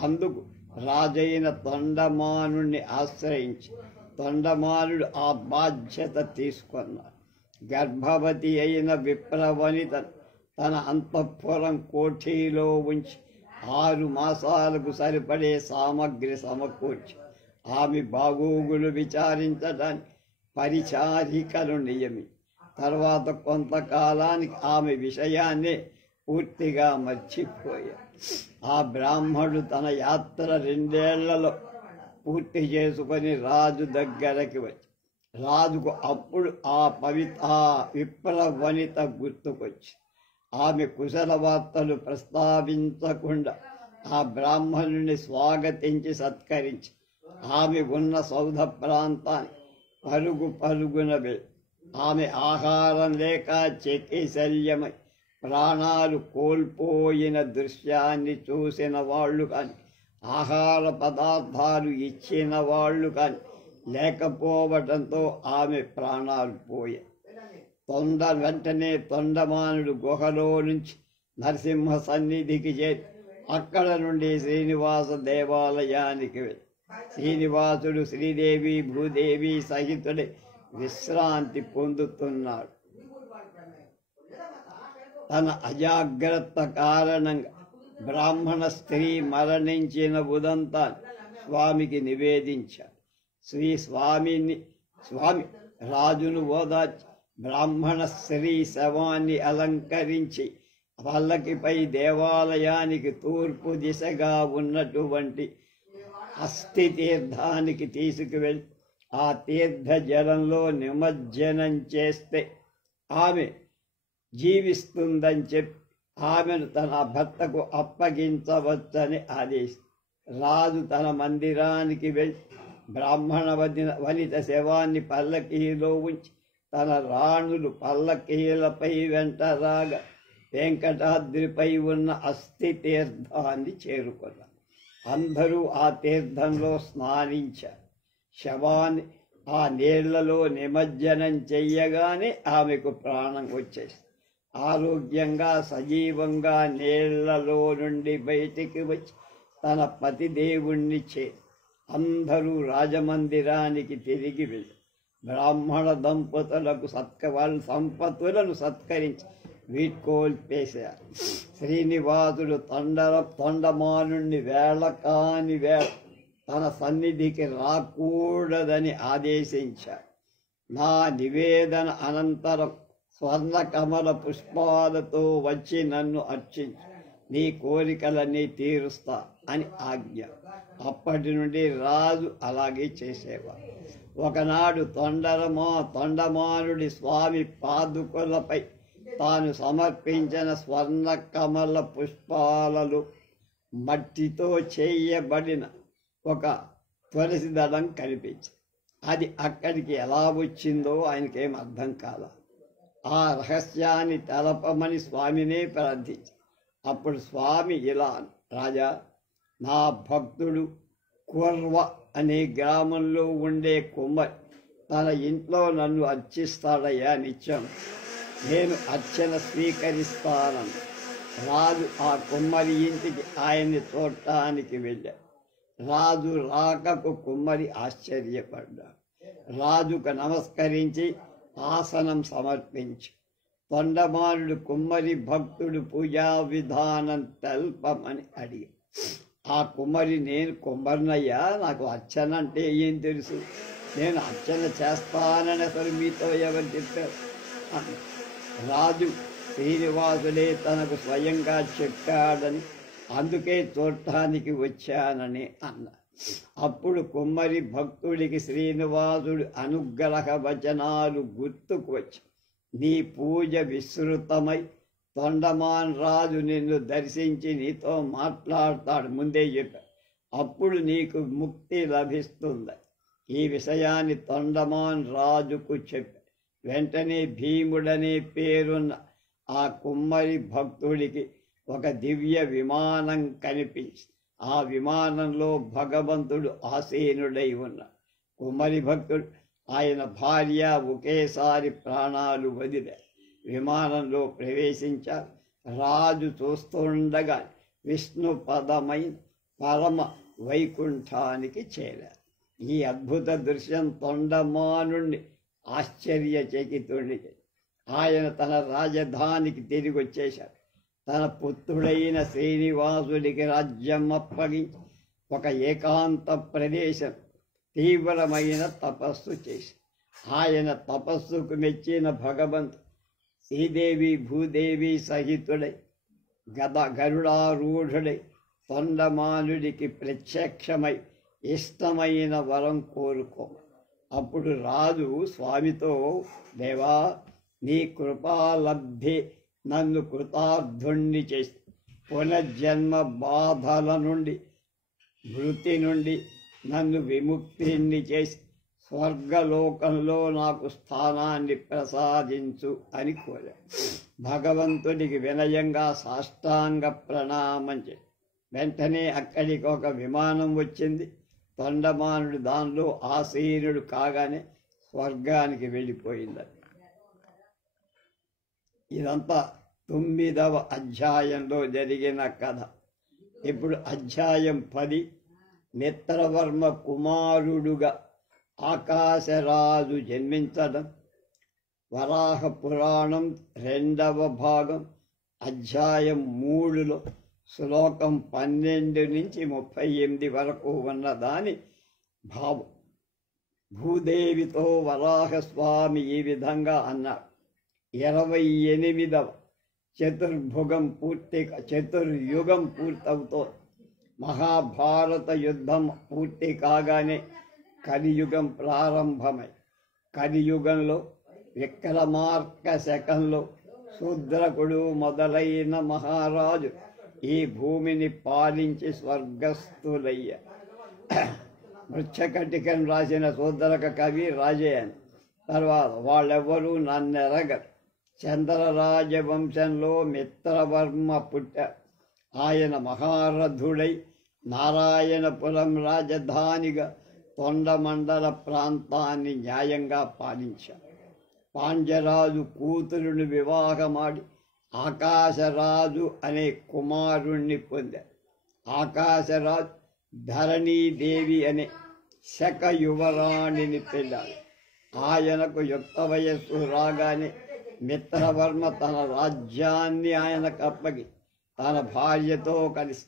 అందుకు రాజైన తొండమానుణ్ణి ఆశ్రయించి తొండమానుడు ఆ బాధ్యత తీసుకున్నాడు. గర్భవతి అయిన విప్రవనితను తన అంతఃపురం కోఠీలో ఉంచి 6 మాసాలకు సరిపడే సామగ్రి సమకూర్చి ఆమె బాగోగులు విచారించడానికి పరిచారికను నియమి తర్వాత కొంతకాలానికి ఆమె విషయాన్ని పూర్తిగా మర్చిపోయాడు. ఆ బ్రాహ్మణుడు తన యాత్ర 2 ఏళ్లలో పూర్తి చేసుకొని రాజు దగ్గరకి వచ్చి రాజుకు అప్పుడు ఆ విప్ర వనిత గుర్తుకొచ్చి ఆమె కుశల వార్తలు ప్రస్తావించకుండా ఆ బ్రాహ్మణుని స్వాగతించి సత్కరించి ఆమె ఉన్న సౌధ ప్రాంతాన్ని పరుగున ఆమె ఆహారం లేక చెకిశల్యమై ప్రాణాలు కోల్పోయిన దృశ్యాన్ని చూసిన వాళ్ళు కానీ ఆహార పదార్థాలు ఇచ్చిన వాళ్ళు కానీ లేకపోవడంతో ఆమె ప్రాణాలు పోయాయి. వెంటనే తొండమానుడు గుహలో నుంచి నరసింహ సన్నిధికి చేరి అక్కడ నుండి శ్రీనివాస దేవాలయానికి వెళ్ళి శ్రీనివాసుడు శ్రీదేవి భూదేవి సహితుడే విశ్రాంతి పొందుతున్నాడు. తన అజాగ్రత్త కారణంగా బ్రాహ్మణ స్త్రీ మరణించిన ఉదంతాన్ని స్వామికి నివేదించారు. స్వామి రాజును ఓదార్చి బ్రాహ్మణ స్త్రీ శవాన్ని అలంకరించి పల్లకిపై దేవాలయానికి తూర్పు దిశగా ఉన్నటువంటి అస్థి తీర్థానికి తీసుకువెళ్ళి ఆ తీర్థ జలంలో నిమజ్జనం చేస్తే ఆమె జీవిస్తుందని చెప్పి ఆమెను తన భర్తకు అప్పగించవచ్చని ఆదేశం. రాజు తన మందిరానికి వెళ్ళి బ్రాహ్మణ వనిత శవాన్ని పల్లకీలో ఉంచి తన రాణులు పల్లకీలపై వెంట రాగా వెంకటాద్రిపై ఉన్న అస్థి తీర్థాన్ని చేరుకున్నారు. అందరూ ఆ తీర్థంలో స్నానించారు. శవాన్ని ఆ నీళ్లలో నిమజ్జనం చెయ్యగానే ఆమెకు ప్రాణం వచ్చేసింది. ఆరోగ్యంగా సజీవంగా నీళ్లలో నుండి బయటికి వచ్చి తన పతిదేవుణ్ణి అందరూ రాజమందిరానికి తిరిగి వెళ్ళి బ్రాహ్మణ దంపతులకు వాళ్ళ సంపత్తులను సత్కరించి వీడ్కోల్పేశారు. శ్రీనివాసుడు తొండమానుణ్ణి వేళ కాని వేళ తన సన్నిధికి రాకూడదని ఆదేశించారు. నా నివేదన అనంతరం స్వర్ణకమల పుష్పాలతో వచ్చి నన్ను అర్చించు, నీ కోరికలన్నీ తీరుస్తా అని ఆజ్ఞ. అప్పటి నుండి రాజు అలాగే చేసేవాడు. ఒకనాడు తొండమానుడి స్వామి పాదుకలపై తాను సమర్పించిన స్వర్ణ కమల పుష్పాలలో మట్టితో చేయబడిన ఒక తులసి దళం కనిపించింది. అది అక్కడికి ఎలా వచ్చిందో ఆయనకేం అర్థం కాల. ఆ రహస్యాన్ని తెలపమని స్వామినే ప్రార్థించి అప్పుడు స్వామి ఇలా, రాజా, నా భక్తుడు కుర్వ అనే గ్రామంలో ఉండే కుమ్మరి తన ఇంట్లో నన్ను అర్చిస్తాడయ్యా నిత్యం, నేను అర్చన స్వీకరిస్తానని. రాజు ఆ కుమ్మరి ఇంటికి ఆయన్ని చూడటానికి వెళ్ళాడు. రాజు రాకకు కుమ్మరి ఆశ్చర్యపడ్డాడు. రాజుకు నమస్కరించి ఆసనం సమర్పించి తొండమానుడు కుమ్మరి భక్తుడు పూజా విధానం తెల్పమని అడిగి, ఆ కుమ్మరి, నేను కుమ్మరినయ్యా, నాకు అర్చన అంటే ఏం తెలుసు, నేను అర్చన చేస్తానని అసలు మీతో ఎవరు చెప్పారు అన్న. రాజు శ్రీనివాసుడే తనకు స్వయంగా చెప్పాడని, అందుకే చూడటానికి వచ్చానని అన్న. అప్పుడు కుమ్మరి భక్తుడికి శ్రీనివాసుడు అనుగ్రహ వచనాలు గుర్తుకు వచ్చి, నీ పూజ విస్తృతమై తొండమాన్ రాజు నిన్ను దర్శించి నీతో మాట్లాడతాడు, ముందే చెప్పాడు, అప్పుడు నీకు ముక్తి లభిస్తుంది. ఈ విషయాన్ని తొండమాన్ రాజుకు చెప్పాడు. వెంటనే భీముడనే పేరున్న ఆ కుమ్మరి భక్తుడికి ఒక దివ్య విమానం కనిపించి ఆ విమానంలో భగవంతుడు ఆసీనుడై ఉన్నాడు. కుమ్మరి భక్తుడు ఆయన భార్య ఒకేసారి ప్రాణాలు వదిలే విమానంలో ప్రవేశించారు. రాజు చూస్తుండగా విష్ణు పదమైన పరమ వైకుంఠానికి చేరారు. ఈ అద్భుత దృశ్యం తొండమానుణ్ణి ఆశ్చర్యచకితుడిని. ఆయన తన రాజధానికి తిరిగి వచ్చేశాడు. తన పుత్రుడైన శ్రీనివాసుడికి రాజ్యం అప్పగించి ఒక ఏకాంత ప్రదేశం తీవ్రమైన తపస్సు చేసి ఆయన తపస్సుకు మెచ్చిన భగవంతు శ్రీదేవి భూదేవి సహితుడై గరుడారూఢుడై తొండమానుడికి ప్రత్యక్షమై ఇష్టమైన వరం కోరుకో. అప్పుడు రాజు స్వామితో, దేవా, నీ కృపాలబ్ధి నన్ను కృతార్థుణ్ణి చేసి పునర్జన్మ బాధల నుండి మృతి నుండి నన్ను విముక్తిని చేసి స్వర్గలోకంలో నాకు స్థానాన్ని ప్రసాదించు అని కోరాడు. భగవంతుడికి వినయంగా సాష్టాంగ ప్రణామం చేసి వెంటనే అక్కడికి ఒక విమానం వచ్చింది. తొండమానుడు దానిలో ఆసీనుడు కాగానే స్వర్గానికి వెళ్ళిపోయింది. ఇదంతా 9వ అధ్యాయంలో జరిగిన కథ. ఇప్పుడు అధ్యాయం 10. మిత్రవర్మ కుమారుడుగా ఆకాశరాజు జన్మించడం. వరాహ పురాణం 2వ భాగం అధ్యాయం 3లో శ్లోకం 12 నుంచి 38 వరకు ఉన్న దాని భావం. భూదేవితో వరాహస్వామి ఈ విధంగా అన్నాడు. 28వ చతుర్యుగం పూర్తవుతోంది. మహాభారత యుద్ధం పూర్తి కాగానే కలియుగం ప్రారంభమై, కలియుగంలో విక్రమార్క శకంలో శూద్రకుడు మొదలైన మహారాజు ఈ భూమిని పాలించి స్వర్గస్థులయ్యారు. మృచ్ఛకటికం రాసిన శూద్రక కవి రాజే అని. తర్వాత వాళ్ళెవ్వరూ నన్నెరగరు. చంద్రరాజవంశంలో మిత్రవర్మ పుట్టారు. ఆయన మహారథుడై నారాయణపురం రాజధానిగా తొండమండల ప్రాంతాన్ని న్యాయంగా పాలించారు. పాండ్యరాజు కూతురుని వివాహమాడి ఆకాశరాజు అనే కుమారుణ్ణి పొందారు. ఆకాశరాజు ధరణీదేవి అనే శక యువరాణిని పెళ్ళాడు. ఆయనకు యుక్త వయస్సు రాగానే మిత్రవర్మ తన రాజ్యాన్ని ఆయనకు అప్పగి తన భార్యతో కలిసి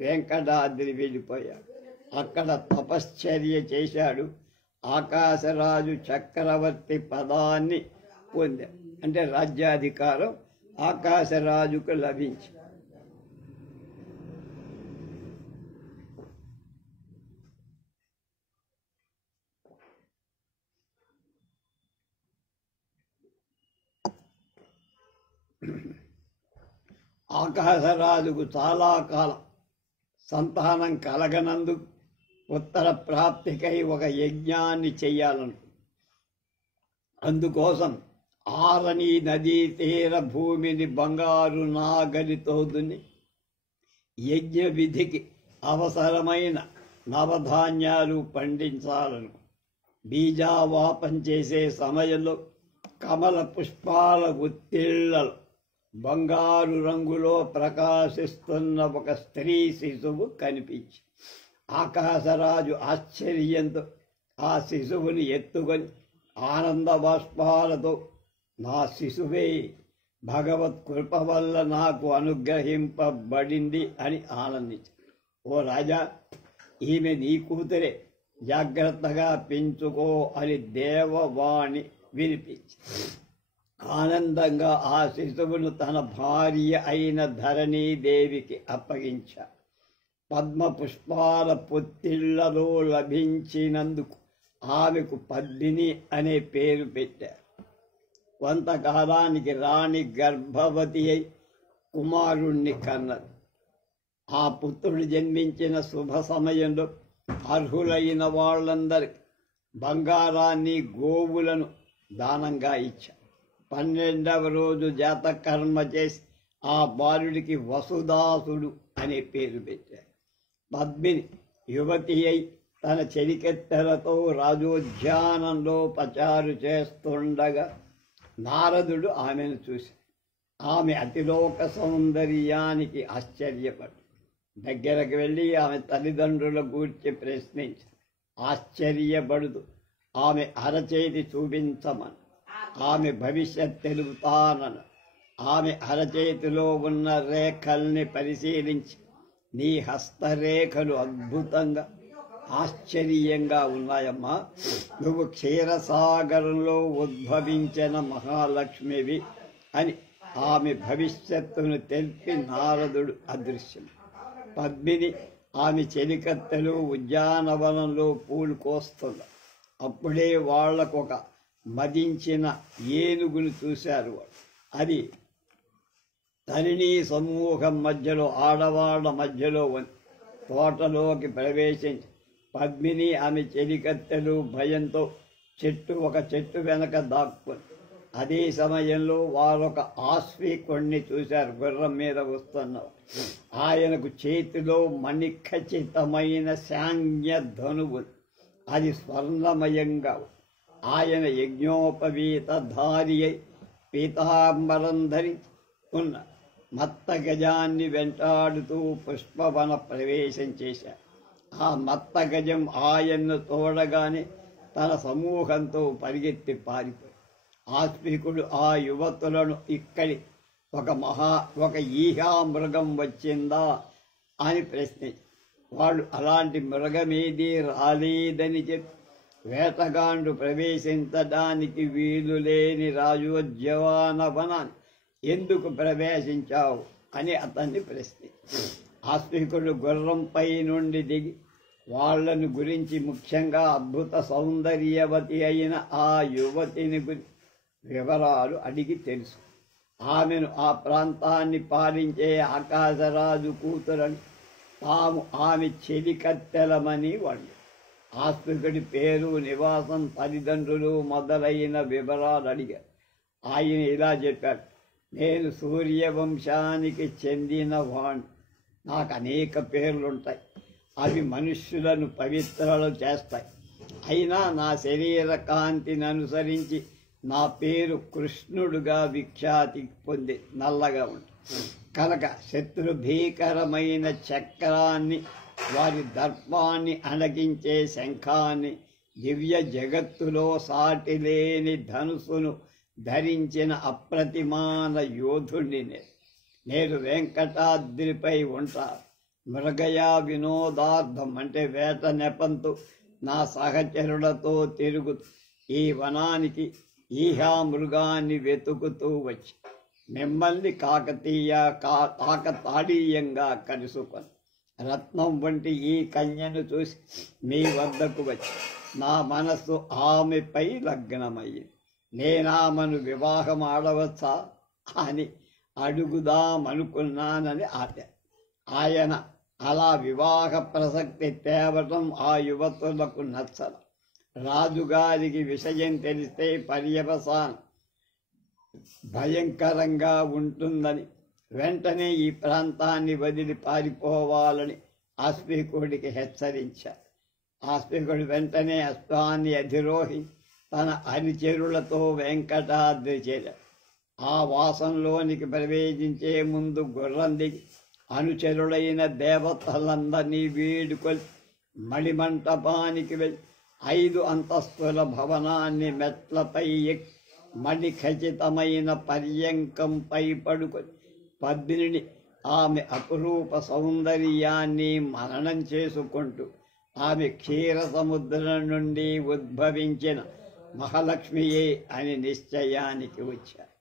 వెంకటాద్రి వెళ్ళిపోయాడు. అక్కడ తపశ్చర్య చేశాడు. ఆకాశరాజు చక్రవర్తి పదాన్ని పొందాడు. అంటే రాజ్యాధికారం ఆకాశరాజుకు లభించింది. ఆకాశరాజుకు చాలా కాలం సంతానం కలగనందుకు ఉత్తర ప్రాప్తికై ఒక యజ్ఞాన్ని చెయ్యాలను. అందుకోసం ఆరణి నదీ తీర భూమిని బంగారు నాగలితో దున్ని యజ్ఞ విధికి అవసరమైన నవధాన్యాలు పండించాలను. బీజావాపం చేసే సమయంలో కమల పుష్పాల గుత్తిళ్లలో బంగారు రంగులో ప్రకాశిస్తున్న ఒక స్త్రీ శిశువు కనిపించి ఆకాశరాజు ఆశ్చర్యంతో ఆ శిశువుని ఎత్తుకొని ఆనంద బాష్పాలతో, నా శిశువే భగవత్ కృప వల్ల నాకు అనుగ్రహింపబడింది అని ఆనందించాడు. ఓ రాజా, ఈమె నీ కూతురే, జాగ్రత్తగా పెంచుకో అని దేవవాణి వినిపించి ఆనందంగా ఆ శిశువును తన భార్య అయిన ధరణీదేవికి అప్పగించాడు. పద్మ పుష్పాల పొత్తిళ్లలో లభించినందుకు ఆమెకు పద్మిని అనే పేరు పెట్టారు. కొంతకాలానికి రాణి గర్భవతి అయి కుమారుణ్ణి కన్నది. ఆ పుత్రుడు జన్మించిన శుభ సమయంలో అర్హులైన వాళ్ళందరికీ బంగారాన్ని, గోవులను దానంగా ఇచ్చారు. 12వ రోజు జాతకర్మ చేసి ఆ బాలుడికి వసుదాసుడు అనే పేరు పెట్టారు. పద్మిని యువతి అయి తన చెలికెత్తెలతో రాజోద్యానంలో పచారు చేస్తుండగా నారదుడు ఆమెను చూసి ఆమె అతిలోక సౌందర్యానికి ఆశ్చర్యపడు. దగ్గరకు వెళ్ళి ఆమె తల్లిదండ్రుల గూర్చి ప్రశ్నించి ఆశ్చర్యపడుతూ ఆమె అరచేతి చూపించమని, ఆమె భవిష్యత్ తెలుపుతానని. ఆమె అరచేతిలో ఉన్న రేఖల్ని పరిశీలించి, నీ హస్తరేఖలు అద్భుతంగా ఆశ్చర్యంగా ఉన్నాయమ్మా, నువ్వు క్షీరసాగరంలో ఉద్భవించిన మహాలక్ష్మివి అని ఆమె భవిష్యత్తును తెలిపి నారదుడు అదృశ్యం. పద్మిని ఆమె చెలికత్తెలు ఉద్యానవనంలో పూలు కోస్తుంది. అప్పుడే వాళ్లకొక మదించిన ఏనుగును చూశారు. అది తరిణీ సమూహం మధ్యలో, ఆడవాళ్ల మధ్యలో తోటలోకి ప్రవేశించి పద్మిని ఆమె చెలికత్తెలు భయంతో ఒక చెట్టు వెనక దాక్కుని. అదే సమయంలో వారొక ఆశ్వీకుణ్ణి చూశారు, గుర్రం మీద వస్తున్నారు. ఆయనకు చేతిలో మణిఖచితమైన శాంగ్య ధనువు, అది స్వర్ణమయంగా. ఆయన యజ్ఞోపవీత ధారి అయి పీతాంబరం ధరించి ఉన్న మత్త గజాన్ని వెంటాడుతూ పుష్పవన ప్రవేశం చేశారు. ఆ మత్త గజం ఆయన్ను తోడగానే తన సమూహంతో పరిగెత్తి పారిపోయి ఆస్పికుడు ఆ యువతులను ఇక్కడి ఒక ఈహా మృగం వచ్చిందా అని ప్రశ్నించి వాళ్ళు అలాంటి మృగమేదీ రాలేదని చెప్పి వేటగాండు ప్రవేశించడానికి వీలు లేని రాజోద్యవాన వనాన్ని ఎందుకు ప్రవేశించావు అని అతన్ని ప్రశ్నించి ఆస్తికుడు గుర్రంపై నుండి దిగి వాళ్లను గురించి ముఖ్యంగా అద్భుత సౌందర్యవతి అయిన ఆ యువతిని వివరాలు అడిగి తెలుసు. ఆమెను ఆ ప్రాంతాన్ని పాలించే ఆకాశరాజు కూతురని తాము ఆమె చెలికత్తెలమని వాళ్ళు ఆస్తికుడి పేరు, నివాసం, తల్లిదండ్రులు మొదలైన వివరాలు అడిగారు. ఆయన ఇలా చెప్పాడు, నేను సూర్యవంశానికి చెందిన వాణ్ణి. నాకు అనేక పేర్లుంటాయి. అవి మనుష్యులను పవిత్రలు చేస్తాయి. అయినా నా శరీర కాంతిని అనుసరించి నా పేరు కృష్ణుడుగా విఖ్యాతి పొంది నల్లగా ఉంటుంది కనుక శత్రు భీకరమైన చక్రాన్ని, వారి దర్పాన్ని అణగించే శంఖాన్ని, దివ్య జగత్తులో సాటి లేని ధనుసును ధరించిన అప్రతిమాన యోధుణ్ణి నేను వెంకటాద్రిపై ఉంటా. మృగయా వినోదార్థం అంటే వేట నెపంతో నా సహచరులతో తిరుగుతూ ఈ వనానికి ఈహా మృగాన్ని వెతుకుతూ వచ్చి మిమ్మల్ని కాకతాళీయంగా కలుసుకొని రత్నం వంటి ఈ కన్యను చూసి మీ వద్దకు వచ్చి నా మనస్సు ఆమెపై లగ్నమయ్యింది. నేనామెను వివాహం ఆడవచ్చా అని అడుగుదామనుకున్నానని ఆయన అలా వివాహ ప్రసక్తి తేవటం ఆ యువతులకు నచ్చల. రాజుగారికి విషయం తెలిస్తే పర్యవసానం భయంకరంగా ఉంటుందని వెంటనే ఈ ప్రాంతాన్ని వదిలి పారిపోవాలని ఆస్తికుడికి హెచ్చరించారు. ఆస్తికుడు వెంటనే అశ్వాన్ని అధిరోహి తన అనుచరులతో వెంకటాద్రి చేరాడు. ఆ వాసంలోనికి ప్రవేశించే ముందు గుర్రం దిగి అనుచరులైన దేవతలందరినీ వీడుకొని మణిమంటపానికి వెళ్ళి 5 అంతస్తుల భవనాన్ని మెట్లపై ఎక్కి మణిఖచితమైన పర్యంకంపై పడుకొని పద్మిని ఆమె అపురూప సౌందర్యాన్ని మననం చేసుకుంటూ ఆమె క్షీర సముద్రం నుండి ఉద్భవించిన మహాలక్ష్మియే అని నిశ్చయానికి వచ్చారు.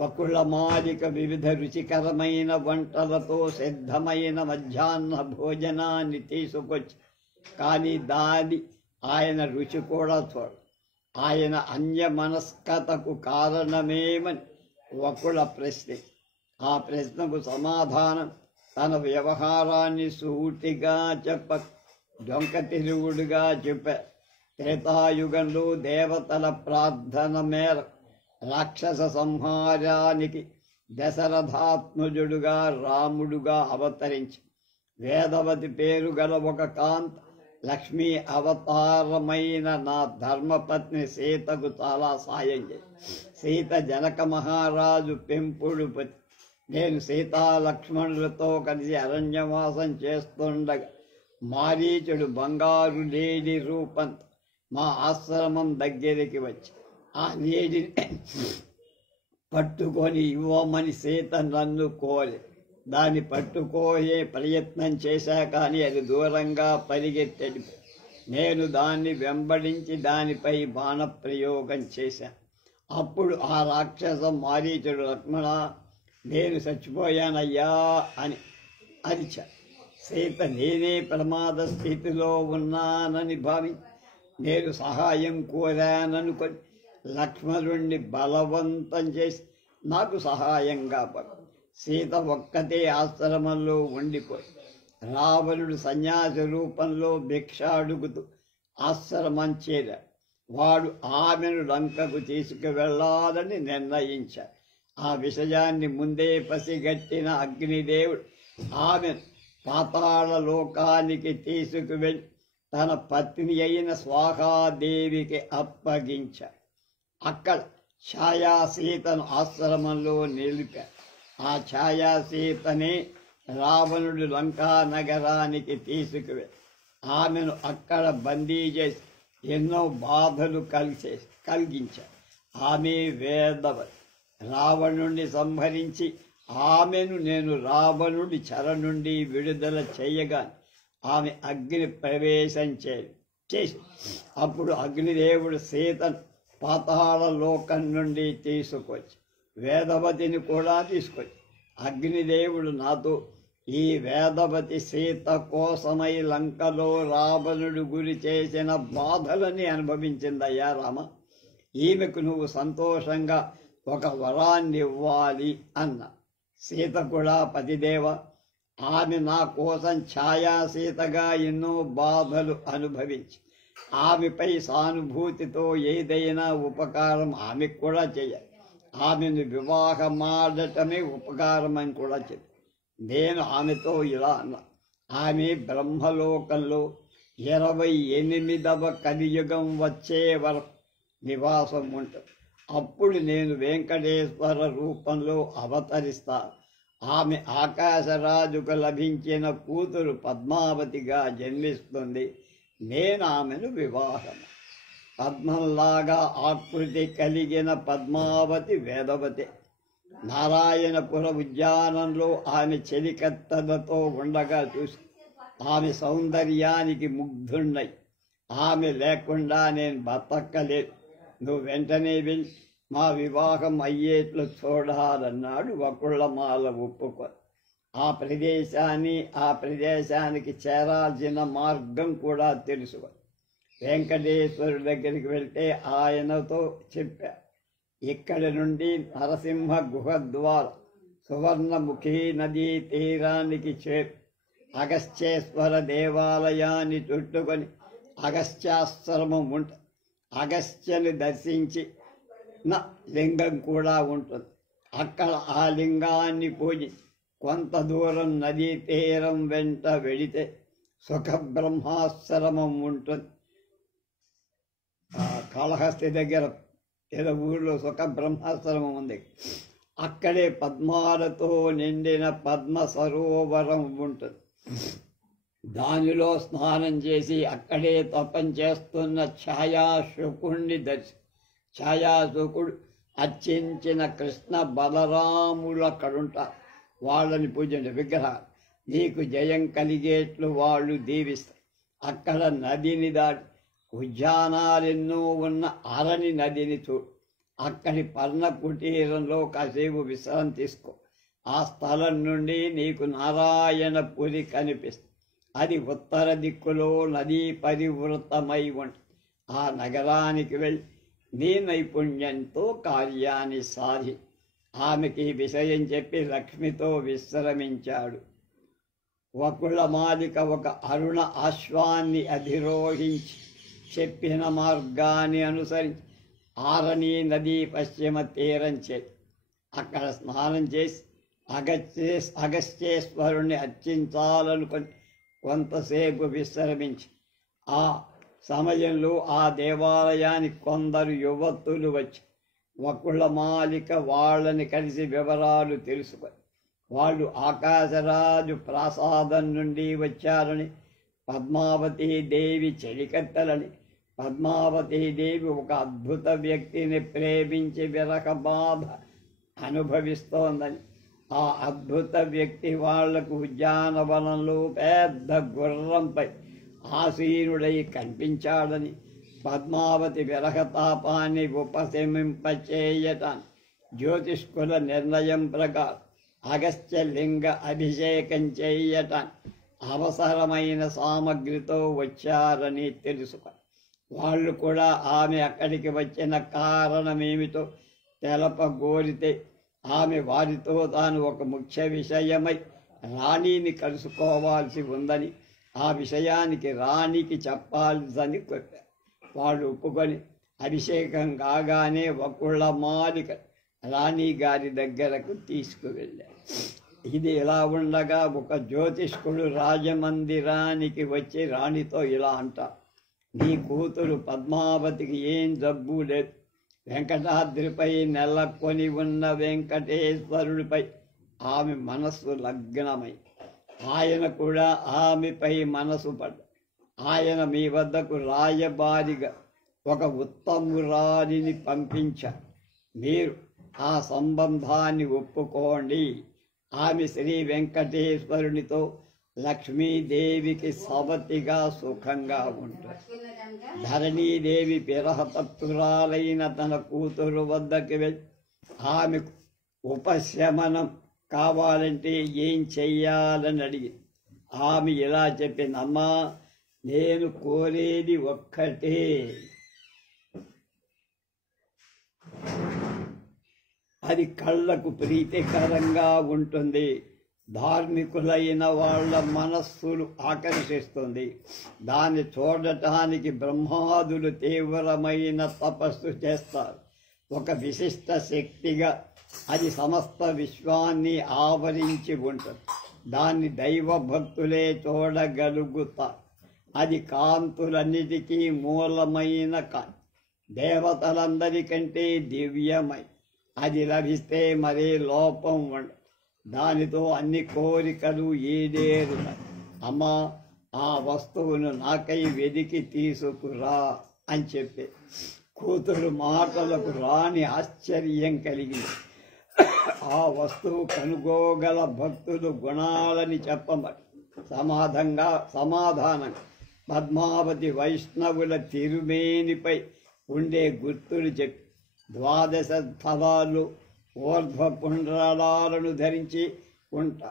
వకుళమాలిక వివిధ రుచికరమైన వంటలతో సిద్ధమైన మధ్యాహ్న భోజనాన్ని తీసుకొచ్చి కానీ దాని ఆయన రుచి కూడా చూడ. ఆయన అన్యమనస్కతకు కారణమేమని వకుళ ప్రశ్న. ఆ ప్రశ్నకు సమాధానం తన వ్యవహారాన్ని సూటిగా డొంక తిరుగుడుగా చెప్పారు. త్రేతాయుగంలో దేవతల ప్రార్థన మేర రాక్షస సంహారానికి దశరథాత్మజుడుగా రాముడుగా అవతరించి వేదవతి పేరు గల ఒక కాంత లక్ష్మీ అవతారమైన నా ధర్మపత్ని సీతకు చాలా సాయం చేసి సీత జనక మహారాజు పెంపుడు పతి. నేను సీతా లక్ష్మణులతో కలిసి అరణ్యవాసం చేస్తుండగా మారీచుడు బంగారు లేడి రూపంతో మా ఆశ్రమం దగ్గరికి వచ్చి ఆ లేడిని పట్టుకొని ఇవ్వమని సీత నన్ను కోరి దాన్ని పట్టుకోయే ప్రయత్నం చేశా కానీ అది దూరంగా పరిగెత్తడి. నేను దాన్ని వెంబడించి దానిపై బాణప్రయోగం చేశాను. అప్పుడు ఆ రాక్షసం మారీచుడు, లక్ష్మణ నేను చచ్చిపోయానయ్యా అని అరిచా. సీత నేనే ప్రమాద స్థితిలో ఉన్నానని భావించి నేను సహాయం కోరాననుకొని లక్ష్మణుణ్ణి బలవంతం చేసి నాకు సహాయంగా సీత ఒక్కతే ఆశ్రమంలో ఉండిపోయి రావణుడు సన్యాసి రూపంలో భిక్ష అడుగుతూ ఆశ్రమం చేరాడు. వాడు ఆమెను లంకకు తీసుకువెళ్లాలని నిర్ణయించాడు. ఆ విషయాన్ని ముందే పసిగట్టిన అగ్నిదేవుడు ఆమెను పాతాళ లోకానికి తీసుకువెళ్ళి తన పత్ని అయిన స్వాహాదేవికి అప్పగించాడు. అక్కడ ఛాయాసీతను ఆశ్రమంలో నిలిపాడు. ఆ ఛాయాసీతనే రావణుడు లంకా నగరానికి తీసుకువెళ్ళి ఆమెను అక్కడ బందీ చేసి ఎన్నో బాధలు కలిగించాడు. ఆమె వేదవతి. రావణుణ్ణి సంహరించి ఆమెను నేను రావణుడి చెర నుండి విడుదల చేయగా ఆమె అగ్ని ప్రవేశం చేసి అప్పుడు అగ్నిదేవుడు సీతను పాతాళ లోకం నుండి తీసుకొచ్చి వేదవతిని కూడా తీసుకొచ్చి అగ్నిదేవుడు నాతో ఈ వేదవతి సీత కోసమై లంకలో రావణుడు గురి చేసిన బాధలని అనుభవించిందయ్యా రామ. ఈమెకు నువ్వు సంతోషంగా ఒక వరాన్ని ఇవ్వాలి అన్న. సీత కూడా పతిదేవ, ఆమె నా కోసం ఛాయాసీతగా ఎన్నో బాధలు అనుభవించి ఆమెపై సానుభూతితో ఏదైనా ఉపకారం ఆమెకు కూడా చేయాలి. ఆమెను వివాహమాడటమే ఉపకారం అని కూడా చెప్పి నేను ఆమెతో ఇలా అన్నా. ఆమె బ్రహ్మలోకంలో 28వ కలియుగం వచ్చే వరకు నివాసం ఉంటుంది. అప్పుడు నేను వెంకటేశ్వర రూపంలో అవతరిస్తా. ఆమె ఆకాశరాజుకు లభించిన కూతురు పద్మావతిగా జన్మిస్తుంది. నేను ఆమెను వివాహం. పద్మంలాగా ఆకృతి కలిగిన పద్మావతి వేదవతి. నారాయణపుర ఉద్యానంలో ఆమె చెలికత్తెలతో ఉండగా చూసి ఆమె సౌందర్యానికి ముగ్ధున్నై. ఆమె లేకుండా నేను బతకలేదు. నువ్వు వెంటనే వెళ్ళి మా వివాహం అయ్యేట్లు చూడాలన్నాడు. వకుళ్ళమాల ఒప్పుకొని ఆ ప్రదేశానికి చేరాల్సిన మార్గం కూడా తెలుసుకొని వెంకటేశ్వరుడి దగ్గరికి వెళ్తే ఆయనతో చెప్పా, ఇక్కడి నుండి నరసింహ గుహ ద్వారా సువర్ణముఖి నదీ తీరానికి చేరు అగస్త్యేశ్వర దేవాలయాన్ని చుట్టుకొని అగస్త్యాశ్రమం ఉంటుంది. అగస్త్యని దర్శించి లింగం కూడా ఉంటుంది. అక్కడ ఆ లింగాన్ని పూజించి కొంత దూరం నదీ తీరం వెంట వెళితే సుఖబ్రహ్మాశ్రమం ఉంటుంది. కాళహస్తి దగ్గర ఏదో ఊళ్ళో సుఖబ్రహ్మాశ్రమం ఉంది. అక్కడే పద్మాలతో నిండిన పద్మ సరోవరం ఉంటుంది. దానిలో స్నానం చేసి అక్కడే తపం చేస్తున్న ఛాయాశుకుణ్ణి ఛాయాశుకుడు అర్చించిన కృష్ణ బలరాములు అక్కడుంటారు. వాళ్ళని పూజించే విగ్రహాలు నీకు జయం కలిగేట్లు వాళ్ళు దీవిస్తారు. అక్కడ నదిని దాటి ఉద్యానాలెన్నో ఉన్న అరణి నదిని చూడు. అక్కడి పర్ణ కుటీరంలో కాసేపు విశ్రాంతి తీసుకో. ఆ స్థలం నుండి నీకు నారాయణపురి కనిపిస్తుంది. అది ఉత్తర దిక్కులో నదీ పరివృతమై ఉంటుంది. ఆ నగరానికి వెళ్ళి నీ నైపుణ్యంతో కార్యాన్ని సాధి. ఆమెకి విషయం చెప్పి లక్ష్మితో విశ్రమించాడు. వకుళమాలిక ఒక అరుణ అశ్వాన్ని అధిరోహించి చెప్పిన మార్గాన్ని అనుసరించి ఆరణి నదీ పశ్చిమ తీరం చేసి అక్కడ స్నానం చేసి అగస్త్యేశ్వరుణ్ణి అర్చించాలనుకొని కొంతసేపు విశ్రమించి ఆ సమయంలో ఆ దేవాలయానికి కొందరు యువతులు వచ్చి వకుళమాలిక వాళ్ళని కలిసి వివరాలు తెలుసుకొని వాళ్ళు ఆకాశరాజు ప్రాసాదం నుండి వచ్చారని, పద్మావతీదేవి చెలికత్తెలని, పద్మావతీదేవి ఒక అద్భుత వ్యక్తిని ప్రేమించి విరహ బాధ అనుభవిస్తోందని, ఆ అద్భుత వ్యక్తి వాళ్లకు ఉద్యానవనంలో పెద్ద గుర్రంపై ఆసీనుడై కనిపించాడని, పద్మావతి విరహతాపాన్ని ఉపశమింపచేయటాన్ని జ్యోతిష్కుల నిర్ణయం ప్రకారం అగస్త్యలింగ అభిషేకం చేయటానికి అవసరమైన సామగ్రితో వచ్చారని తెలుసుకొని వాళ్ళు కూడా ఆమె అక్కడికి వచ్చిన కారణమేమిటో తెలపగోరితే ఆమె వారితో తాను ఒక ముఖ్య విషయమై రాణిని కలుసుకోవాల్సి ఉందని, ఆ విషయానికి రాణికి చెప్పాల్సిందని చెప్పారు. వాళ్ళు ఒప్పుకొని అభిషేకం కాగానే వకుళమాలిక రాణి గారి దగ్గరకు తీసుకువెళ్ళారు. ఇది ఇలా ఉండగా ఒక జ్యోతిష్కుడు రాజమందిరానికి వచ్చి రాణితో ఇలా అంటారు, నీ కూతురు పద్మావతికి ఏం జబ్బు లేదు. వెంకటాద్రిపై నెలకొని ఉన్న వెంకటేశ్వరుడిపై ఆమె మనస్సు లగ్నమై ఆయన కూడా ఆమెపై మనసు పడ్డ. ఆయన మీ వద్దకు రాయబారిగా ఒక ఉత్తమురాలిని పంపించారు. మీరు ఆ సంబంధాన్ని ఒప్పుకోండి. ఆమె శ్రీ వెంకటేశ్వరునితో లక్ష్మీదేవికి సవతిగా సుఖంగా ఉంటుంది. ధరణీదేవి విరహతత్తురాలైన తన కూతురు వద్దకు వెళ్ళి ఆమె ఉపశమనం కావాలంటే ఏం చెయ్యాలని అడిగి ఆమె ఇలా చెప్పింది, అమ్మా నేను కోరేది ఒక్కటే, అది కళ్ళకు ప్రీతికరంగా ఉంటుంది, ధార్మికులైన వాళ్ళ మనస్సులు ఆకర్షిస్తుంది, దాన్ని చూడటానికి బ్రహ్మాదులు తీవ్రమైన తపస్సు చేస్తారు. ఒక విశిష్ట శక్తిగా అది సమస్త విశ్వాన్ని ఆవరించి ఉంటుంది. దాన్ని దైవభక్తులే చూడగలుగుతారు. అది కాంతులన్నిటికీ మూలమైన కాంతి, దేవతలందరికంటే దివ్యమై. అది లభిస్తే మరే లోపం ఉండదు. దానితో అన్ని కోరికలు ఈడేరుతాయి. అమ్మా ఆ వస్తువును నాకై వెదికి తీసుకురా అని చెప్పి కూతురు మాటలకు రాని ఆశ్చర్యం కలిగింది. ఆ వస్తువు కనుగోగల భక్తులు గుణాలని చెప్పమని సమాధానం పద్మావతి వైష్ణవుల తిరుమేనిపై ఉండే గుర్తులు చెప్పి 12 స్థలాలు ఊర్ధ్వపుండ్రాలను ధరించి ఉంటా,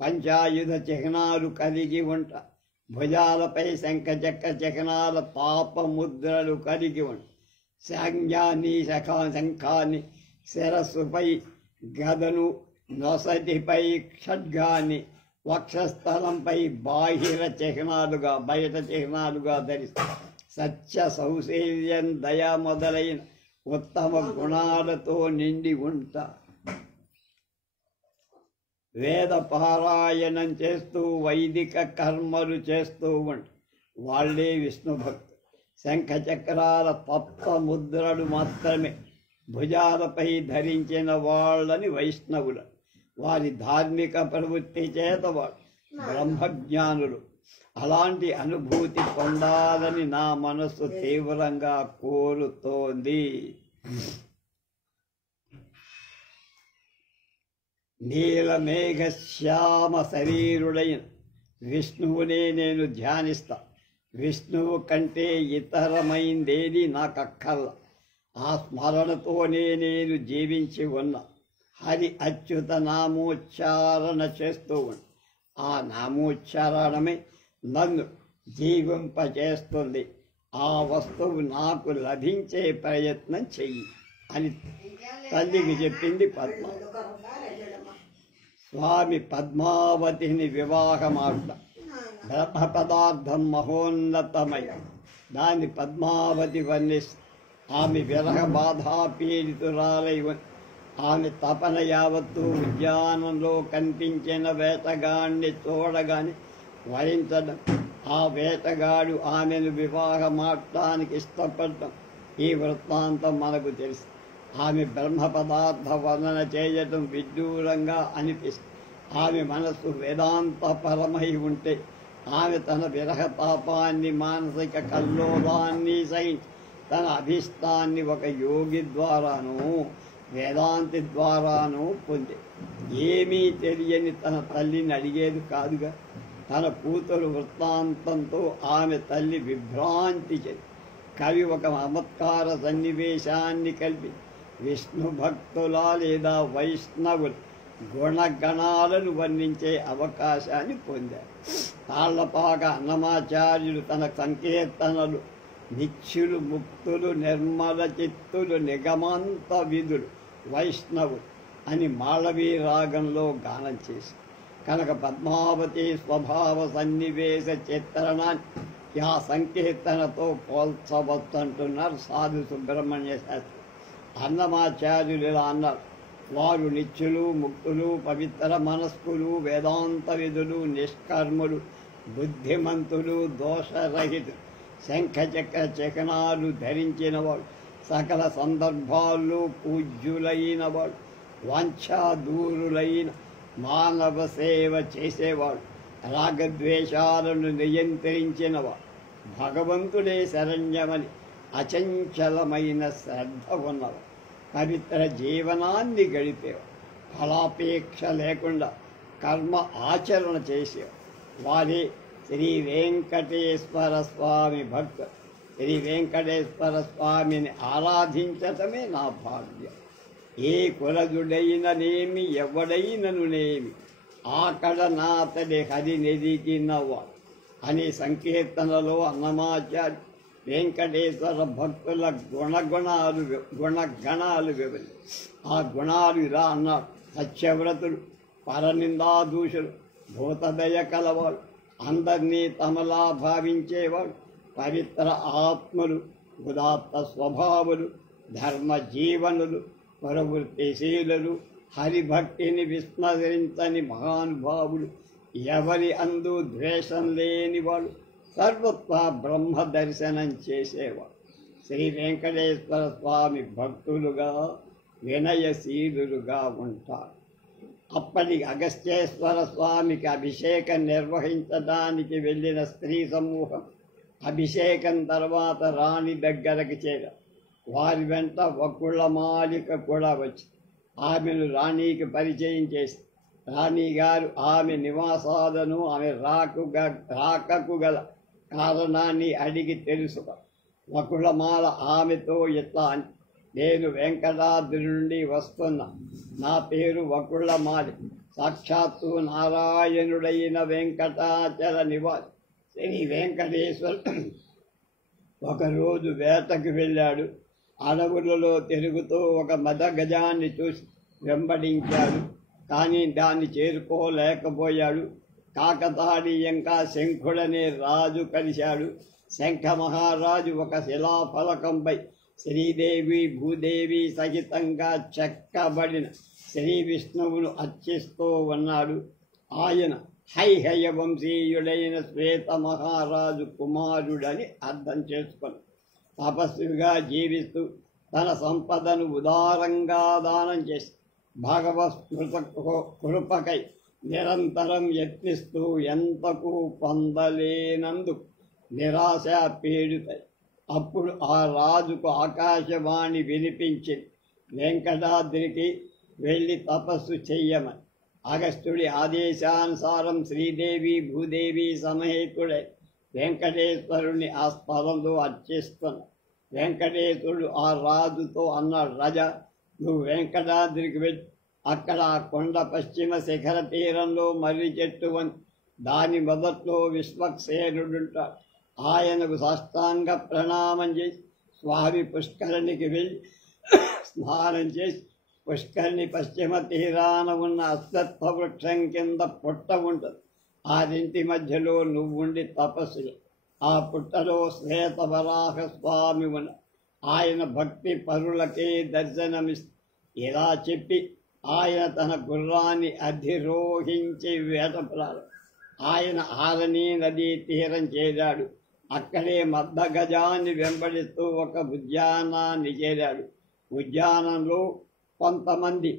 పంచాయుధ చిహ్నాలు కలిగి ఉంటా, భుజాలపై శంఖచక్ర చిహ్నాల పాపముద్రలు కలిగి ఉంటా, శాంగ్యాన్ని శంఖాన్ని, శిరస్సుపై గదను, నొసటిపై ఖడ్గాన్ని, వక్షస్థలంపై బయట చిహ్నాలుగా ధరిస్తారు. సత్య సౌశల్యం దయ మొదలైన ఉత్తమ గుణాలతో నిండి ఉంటా. వేద పారాయణం చేస్తూ వైదిక కర్మలు చేస్తూ ఉంటా. వాళ్లే విష్ణు భక్తులు. శంఖచక్రాల తప్త ముద్రలు మాత్రమే భుజాలపై ధరించిన వాళ్ళని వైష్ణవులు. వారి ధార్మిక ప్రవృత్తి చేత వాడు బ్రహ్మజ్ఞానులు. అలాంటి అనుభూతి పొందాలని నా మనస్సు తీవ్రంగా కోరుతోంది. నీలమేఘ శ్యామ శరీరుడైన విష్ణువునే నేను ధ్యానిస్తా. విష్ణువు కంటే ఇతరమైందేది నాకక్కల్లా. ఆ స్మరణతోనే నేను జీవించి ఉన్నా. హరి అచ్యుత నామోచ్చారణ చేస్తూ ఉన్నా. ఆ నామోచ్చారణమే నన్ను జీవింపచేస్తుంది. ఆ వస్తువు నాకు లభించే ప్రయత్నం చెయ్యి అని తల్లికి చెప్పింది పద్మ. స్వామి పద్మావతిని వివాహమాడ బ్రహ్మ పదార్థం మహోన్నతమై దాన్ని పద్మావతి వర్ణిస్తూ ఆమె విరహ బాధా పీడితురాలై ఆమె తపన యావత్తు ఉద్యానంలో కనిపించిన వేటగాడిని చూడగానే వరించడం, ఆ వేటగాడు ఆమెను వివాహమాడటానికి ఇష్టపడటం, ఈ వృత్తాంతం మనకు తెలుసు. ఆమె బ్రహ్మ పదార్థ వర్ణన చేయటం విడ్డూరంగా అనిపిస్తుంది. ఆమె మనస్సు వేదాంతపరమై ఉంటే ఆమె తన విరహతాపాన్ని, మానసిక కల్లోలాన్ని సహించి తన అభిష్టాన్ని ఒక యోగి ద్వారానూ వేదాంతి ద్వారానూ పొంది ఏమీ తెలియని తన తల్లిని అడిగేది కాదుగా. తన కూతురు వృత్తాంతంతో ఆమె తల్లి విభ్రాంతి చెంది కవి ఒక చమత్కార సన్నివేశాన్ని కలిపి విష్ణు భక్తుల లేదా వైష్ణవుల గుణగణాలను వర్ణించే అవకాశాన్ని పొందారు. తాళ్లపాక అన్నమాచార్యులు తన సంకీర్తనలు నిత్యులు, ముక్తులు, నిర్మల చిత్తులు, నిగమంత విధులు వైష్ణవులు అని మాళవీ రాగంలో గానం చేసి కనుక పద్మావతి స్వభావ సన్నివేశ చిత్రణాన్ని ఆ సంకీర్తనతో పోల్చవచ్చంటున్నారు సాధు సుబ్రహ్మణ్య శాస్త్రి. అన్నమాచార్యులు ఇలా అన్నారు, వారు నిత్యులు, ముక్తులు, పవిత్ర మనస్కులు, వేదాంత విధులు, నిష్కర్ములు, బుద్ధిమంతులు, దోషరహితులు, శంఖచక్ర చిహ్నాలు ధరించిన వాడు, సకల సందర్భాల్లో పూజ్యులైన వాడు, వాంఛాదూరులైన మానవ సేవ చేసేవాడు, రాగద్వేషాలను నియంత్రించినవాడు, భగవంతుడే శరణ్యమని అచంచలమైన శ్రద్ధ ఉన్నవాడు, పవిత్ర జీవనాన్ని గడిపేవారు. ఫలాపేక్ష లేకుండా కర్మ ఆచరణ చేసేవారు. వారి శ్రీ వెంకటేశ్వర స్వామి భక్తులు. శ్రీ వెంకటేశ్వర స్వామిని ఆరాధించటమే నా భాగ్యం. ఏ కులజుడైననేమి ఎవడైననునేమి ఆకడ నాతడి హరి నెదిగినవాడు అనే సంకీర్తనలో అన్నమాచార్య వెంకటేశ్వర భక్తుల గుణగణాలు వివరి. ఆ గుణాలు ఇలా అన్నాడు: సత్యవ్రతుడు, పరనిందాదూషుడు, భూతదయ కలవాడు, అందరినీ తమలా భావించేవాడు, పవిత్ర ఆత్మలు, ఉదాత్త స్వభావులు, ధర్మ జీవనులు, ప్రవృత్తిశీలులు, హరిభక్తిని విస్మరించని మహానుభావులు, ఎవరి అందు ద్వేషం లేనివాడు, సర్వత్వ బ్రహ్మ దర్శనం చేసేవాడు. శ్రీ వెంకటేశ్వర స్వామి భక్తులుగా వినయశీలుగా ఉంటారు. అప్పటి అగస్త్యేశ్వర స్వామికి అభిషేకం నిర్వహించడానికి వెళ్ళిన స్త్రీ సమూహం అభిషేకం తర్వాత రాణి దగ్గరకు చేరారు. వారి వెంట వకుళమాలిక కూడా వచ్చి ఆమెను రాణికి పరిచయం చేసి, రాణిగారు ఆమె నివాసాలను, ఆమె రాకకు గల కారణాన్ని అడిగి తెలుసుకో. వకుళమాల ఆమెతో ఇట్లా అని: నేను వెంకటాద్రి నుండి వస్తున్నా. నా పేరు వకుళమాలి. సాక్షాత్తు నారాయణుడైన వెంకటాచల నివాసి శ్రీ వెంకటేశ్వర ఒకరోజు వేటకు వెళ్ళాడు. అడవులలో తిరుగుతూ ఒక మద గజాన్ని చూసి వెంబడించాడు. కానీ దాన్ని చేరుకోలేకపోయాడు. కాకతాళీయంగా శంఖుడనే రాజు కలిశాడు. శంఖ మహారాజు ఒక శిలాఫలకంపై శ్రీదేవి భూదేవి సహితంగా చెక్కబడిన శ్రీ విష్ణువును అర్చిస్తూ ఉన్నాడు. ఆయన హైహయ వంశీయుడైన శ్వేత మహారాజు కుమారుడని అర్థం చేసుకొని తపస్సుగా జీవిస్తూ తన సంపదను ఉదారంగా దానం చేసి భగవత్ కృపకై నిరంతరం యత్నిస్తూ ఎంతకు పొందలేనందుకు నిరాశ పీడితాయి. అప్పుడు ఆ రాజుకు ఆకాశవాణి వినిపించింది: వెంకటాద్రికి వెళ్ళి తపస్సు చెయ్యమని. అగస్త్యుడి ఆదేశానుసారం శ్రీదేవి భూదేవి సమేతుడై వెంకటేశ్వరుని ఆ స్థలంలో అర్చిస్తున్న వెంకటేశ్వరుడు ఆ రాజుతో అన్నాడు: రాజా, నువ్వు వెంకటాద్రికి వెళ్ళి అక్కడ ఆ కొండ పశ్చిమ శిఖర తీరంలో మర్రి చెట్టు అని దాని మొదట్లో విశ్వక్సేనుడుంటాడు. ఆయనకు సాష్టాంగ ప్రణామం చేసి స్వామి పుష్కరిణికి వెళ్ళి స్నానం చేసి పుష్కరిణి పశ్చిమ తీరాన ఉన్న అశ్వత్థ వృక్షం కింద పుట్ట ఉంటుంది. ఆ రెంటి మధ్యలో నువ్వుండి తపస్సు. ఆ పుట్టలో శ్వేతవరాహ స్వామి ఉన్న ఆయన భక్తి పరులకే దర్శనమిస్తూ ఇలా చెప్పి ఆయన తన గుర్రాన్ని అధిరోహించి వేటపడాడు. ఆయన ఆరణి నదీ తీరం చేరాడు. అక్కడే మద్దగజాన్ని వెంబడిస్తూ ఒక ఉద్యానాన్ని చేరాడు. ఉద్యానంలో కొంతమంది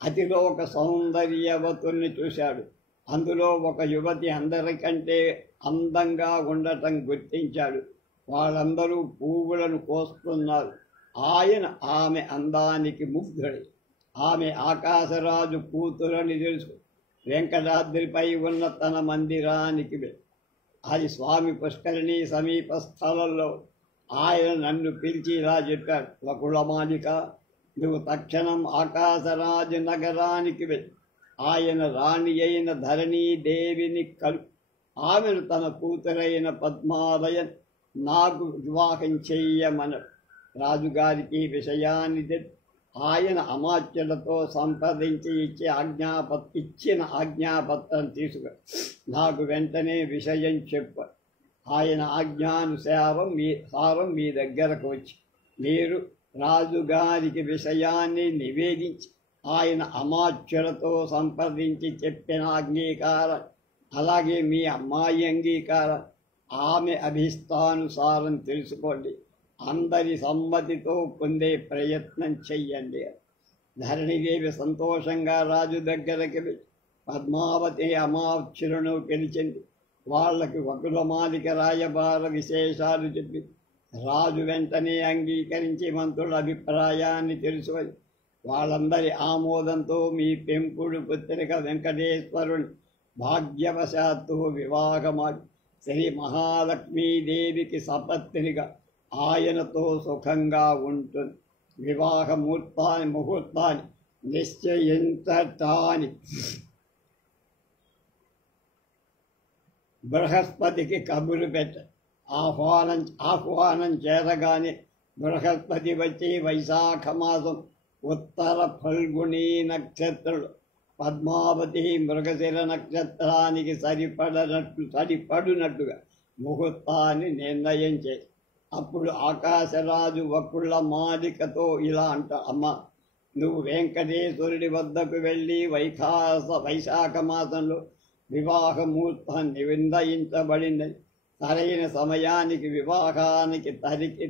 అతిలోక సౌందర్యవతుల్ని చూశాడు. అందులో ఒక యువతి అందరికంటే అందంగా ఉండటం గుర్తించాడు. వాళ్ళందరూ పువ్వులను కోస్తున్నారు. ఆయన ఆమె అందానికి ముగ్ధుడై ఆమె ఆకాశరాజు కూతురని తెలుసు వెంకటాద్రిపై ఉన్న తన మందిరానికి వెళ్ళి అది స్వామి పుష్కరిణి సమీప స్థలంలో. ఆయన నన్ను పిలిచి ఇలా చెప్పాడు: వకుళమాలిక, నువ్వు తక్షణం ఆకాశరాజు నగరానికి వెళ్ళి ఆయన రాణి అయిన ధరణీదేవిని కలు. ఆమెను తన కూతురైన పద్మాలయన్ నాకు వివాహం చెయ్యమన్నాడు. రాజుగారికి విషయాన్ని తెలిసి ఆయన అమాత్యులతో సంప్రదించి ఇచ్చిన ఆజ్ఞాపత్రం తీసుకు నాకు వెంటనే విషయం చెప్పారు. ఆయన ఆజ్ఞానుసారం మీ దగ్గరకు వచ్చి మీరు రాజుగారికి విషయాన్ని నివేదించి ఆయన అమాత్యులతో సంప్రదించి చెప్పిన అంగీకారం, అలాగే మీ అమ్మాయి అంగీకారం, ఆమె అభిష్టానుసారం తెలుసుకోండి. అందరి సమ్మతితో పొందే ప్రయత్నం చెయ్యండి. ధరణిదేవి సంతోషంగా రాజు దగ్గరికి వెళ్ళి పద్మావతి అమాత్యులను పిలిచింది. వాళ్ళకి వకుళమాలిక రాయబార విశేషాలు చెప్పి రాజు వెంటనే అంగీకరించి మంత్రుల అభిప్రాయాన్ని తెలుసుకొని వాళ్ళందరి ఆమోదంతో మీ పెంపుడు పుత్రిక వెంకటేశ్వరుని భాగ్యవశాత్తు వివాహమాడి శ్రీ మహాలక్ష్మీదేవికి సపత్నిగా ఆయనతో సుఖంగా ఉంటుంది. వివాహ ముహూర్తాన్ని నిశ్చయించటానికి బృహస్పతికి కబురు పెట్ట ఆహ్వానం చేరగానే బృహస్పతి వచ్చి వైశాఖ మాసం ఉత్తర ఫల్గుణీ నక్షత్రుడు పద్మావతి మృగశిర నక్షత్రానికి సరిపడునట్టుగా ముహూర్తాన్ని నిర్ణయం చేసి అప్పుడు ఆకాశరాజు వకుళ్ళ మాలికతో ఇలా అంట, అమ్మ, నువ్వు వెంకటేశ్వరుడి వద్దకు వెళ్ళి వైశాఖ మాసంలో వివాహ ముహూర్తాన్ని నిర్ణయించబడిందని, సరైన సమయానికి వివాహానికి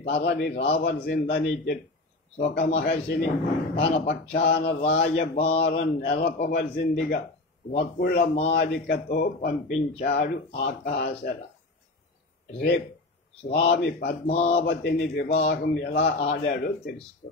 తరలి రావాల్సిందని చెప్పి సుఖ మహర్షిని తన పక్షాన రాయబారం నెరపవలసిందిగా వకుళ్ళ మాలికతో పంపించాడు ఆకాశరాజు. రేపు స్వామి పద్మావతిని వివాహం ఎలా ఆడాడో తెలుసుకో.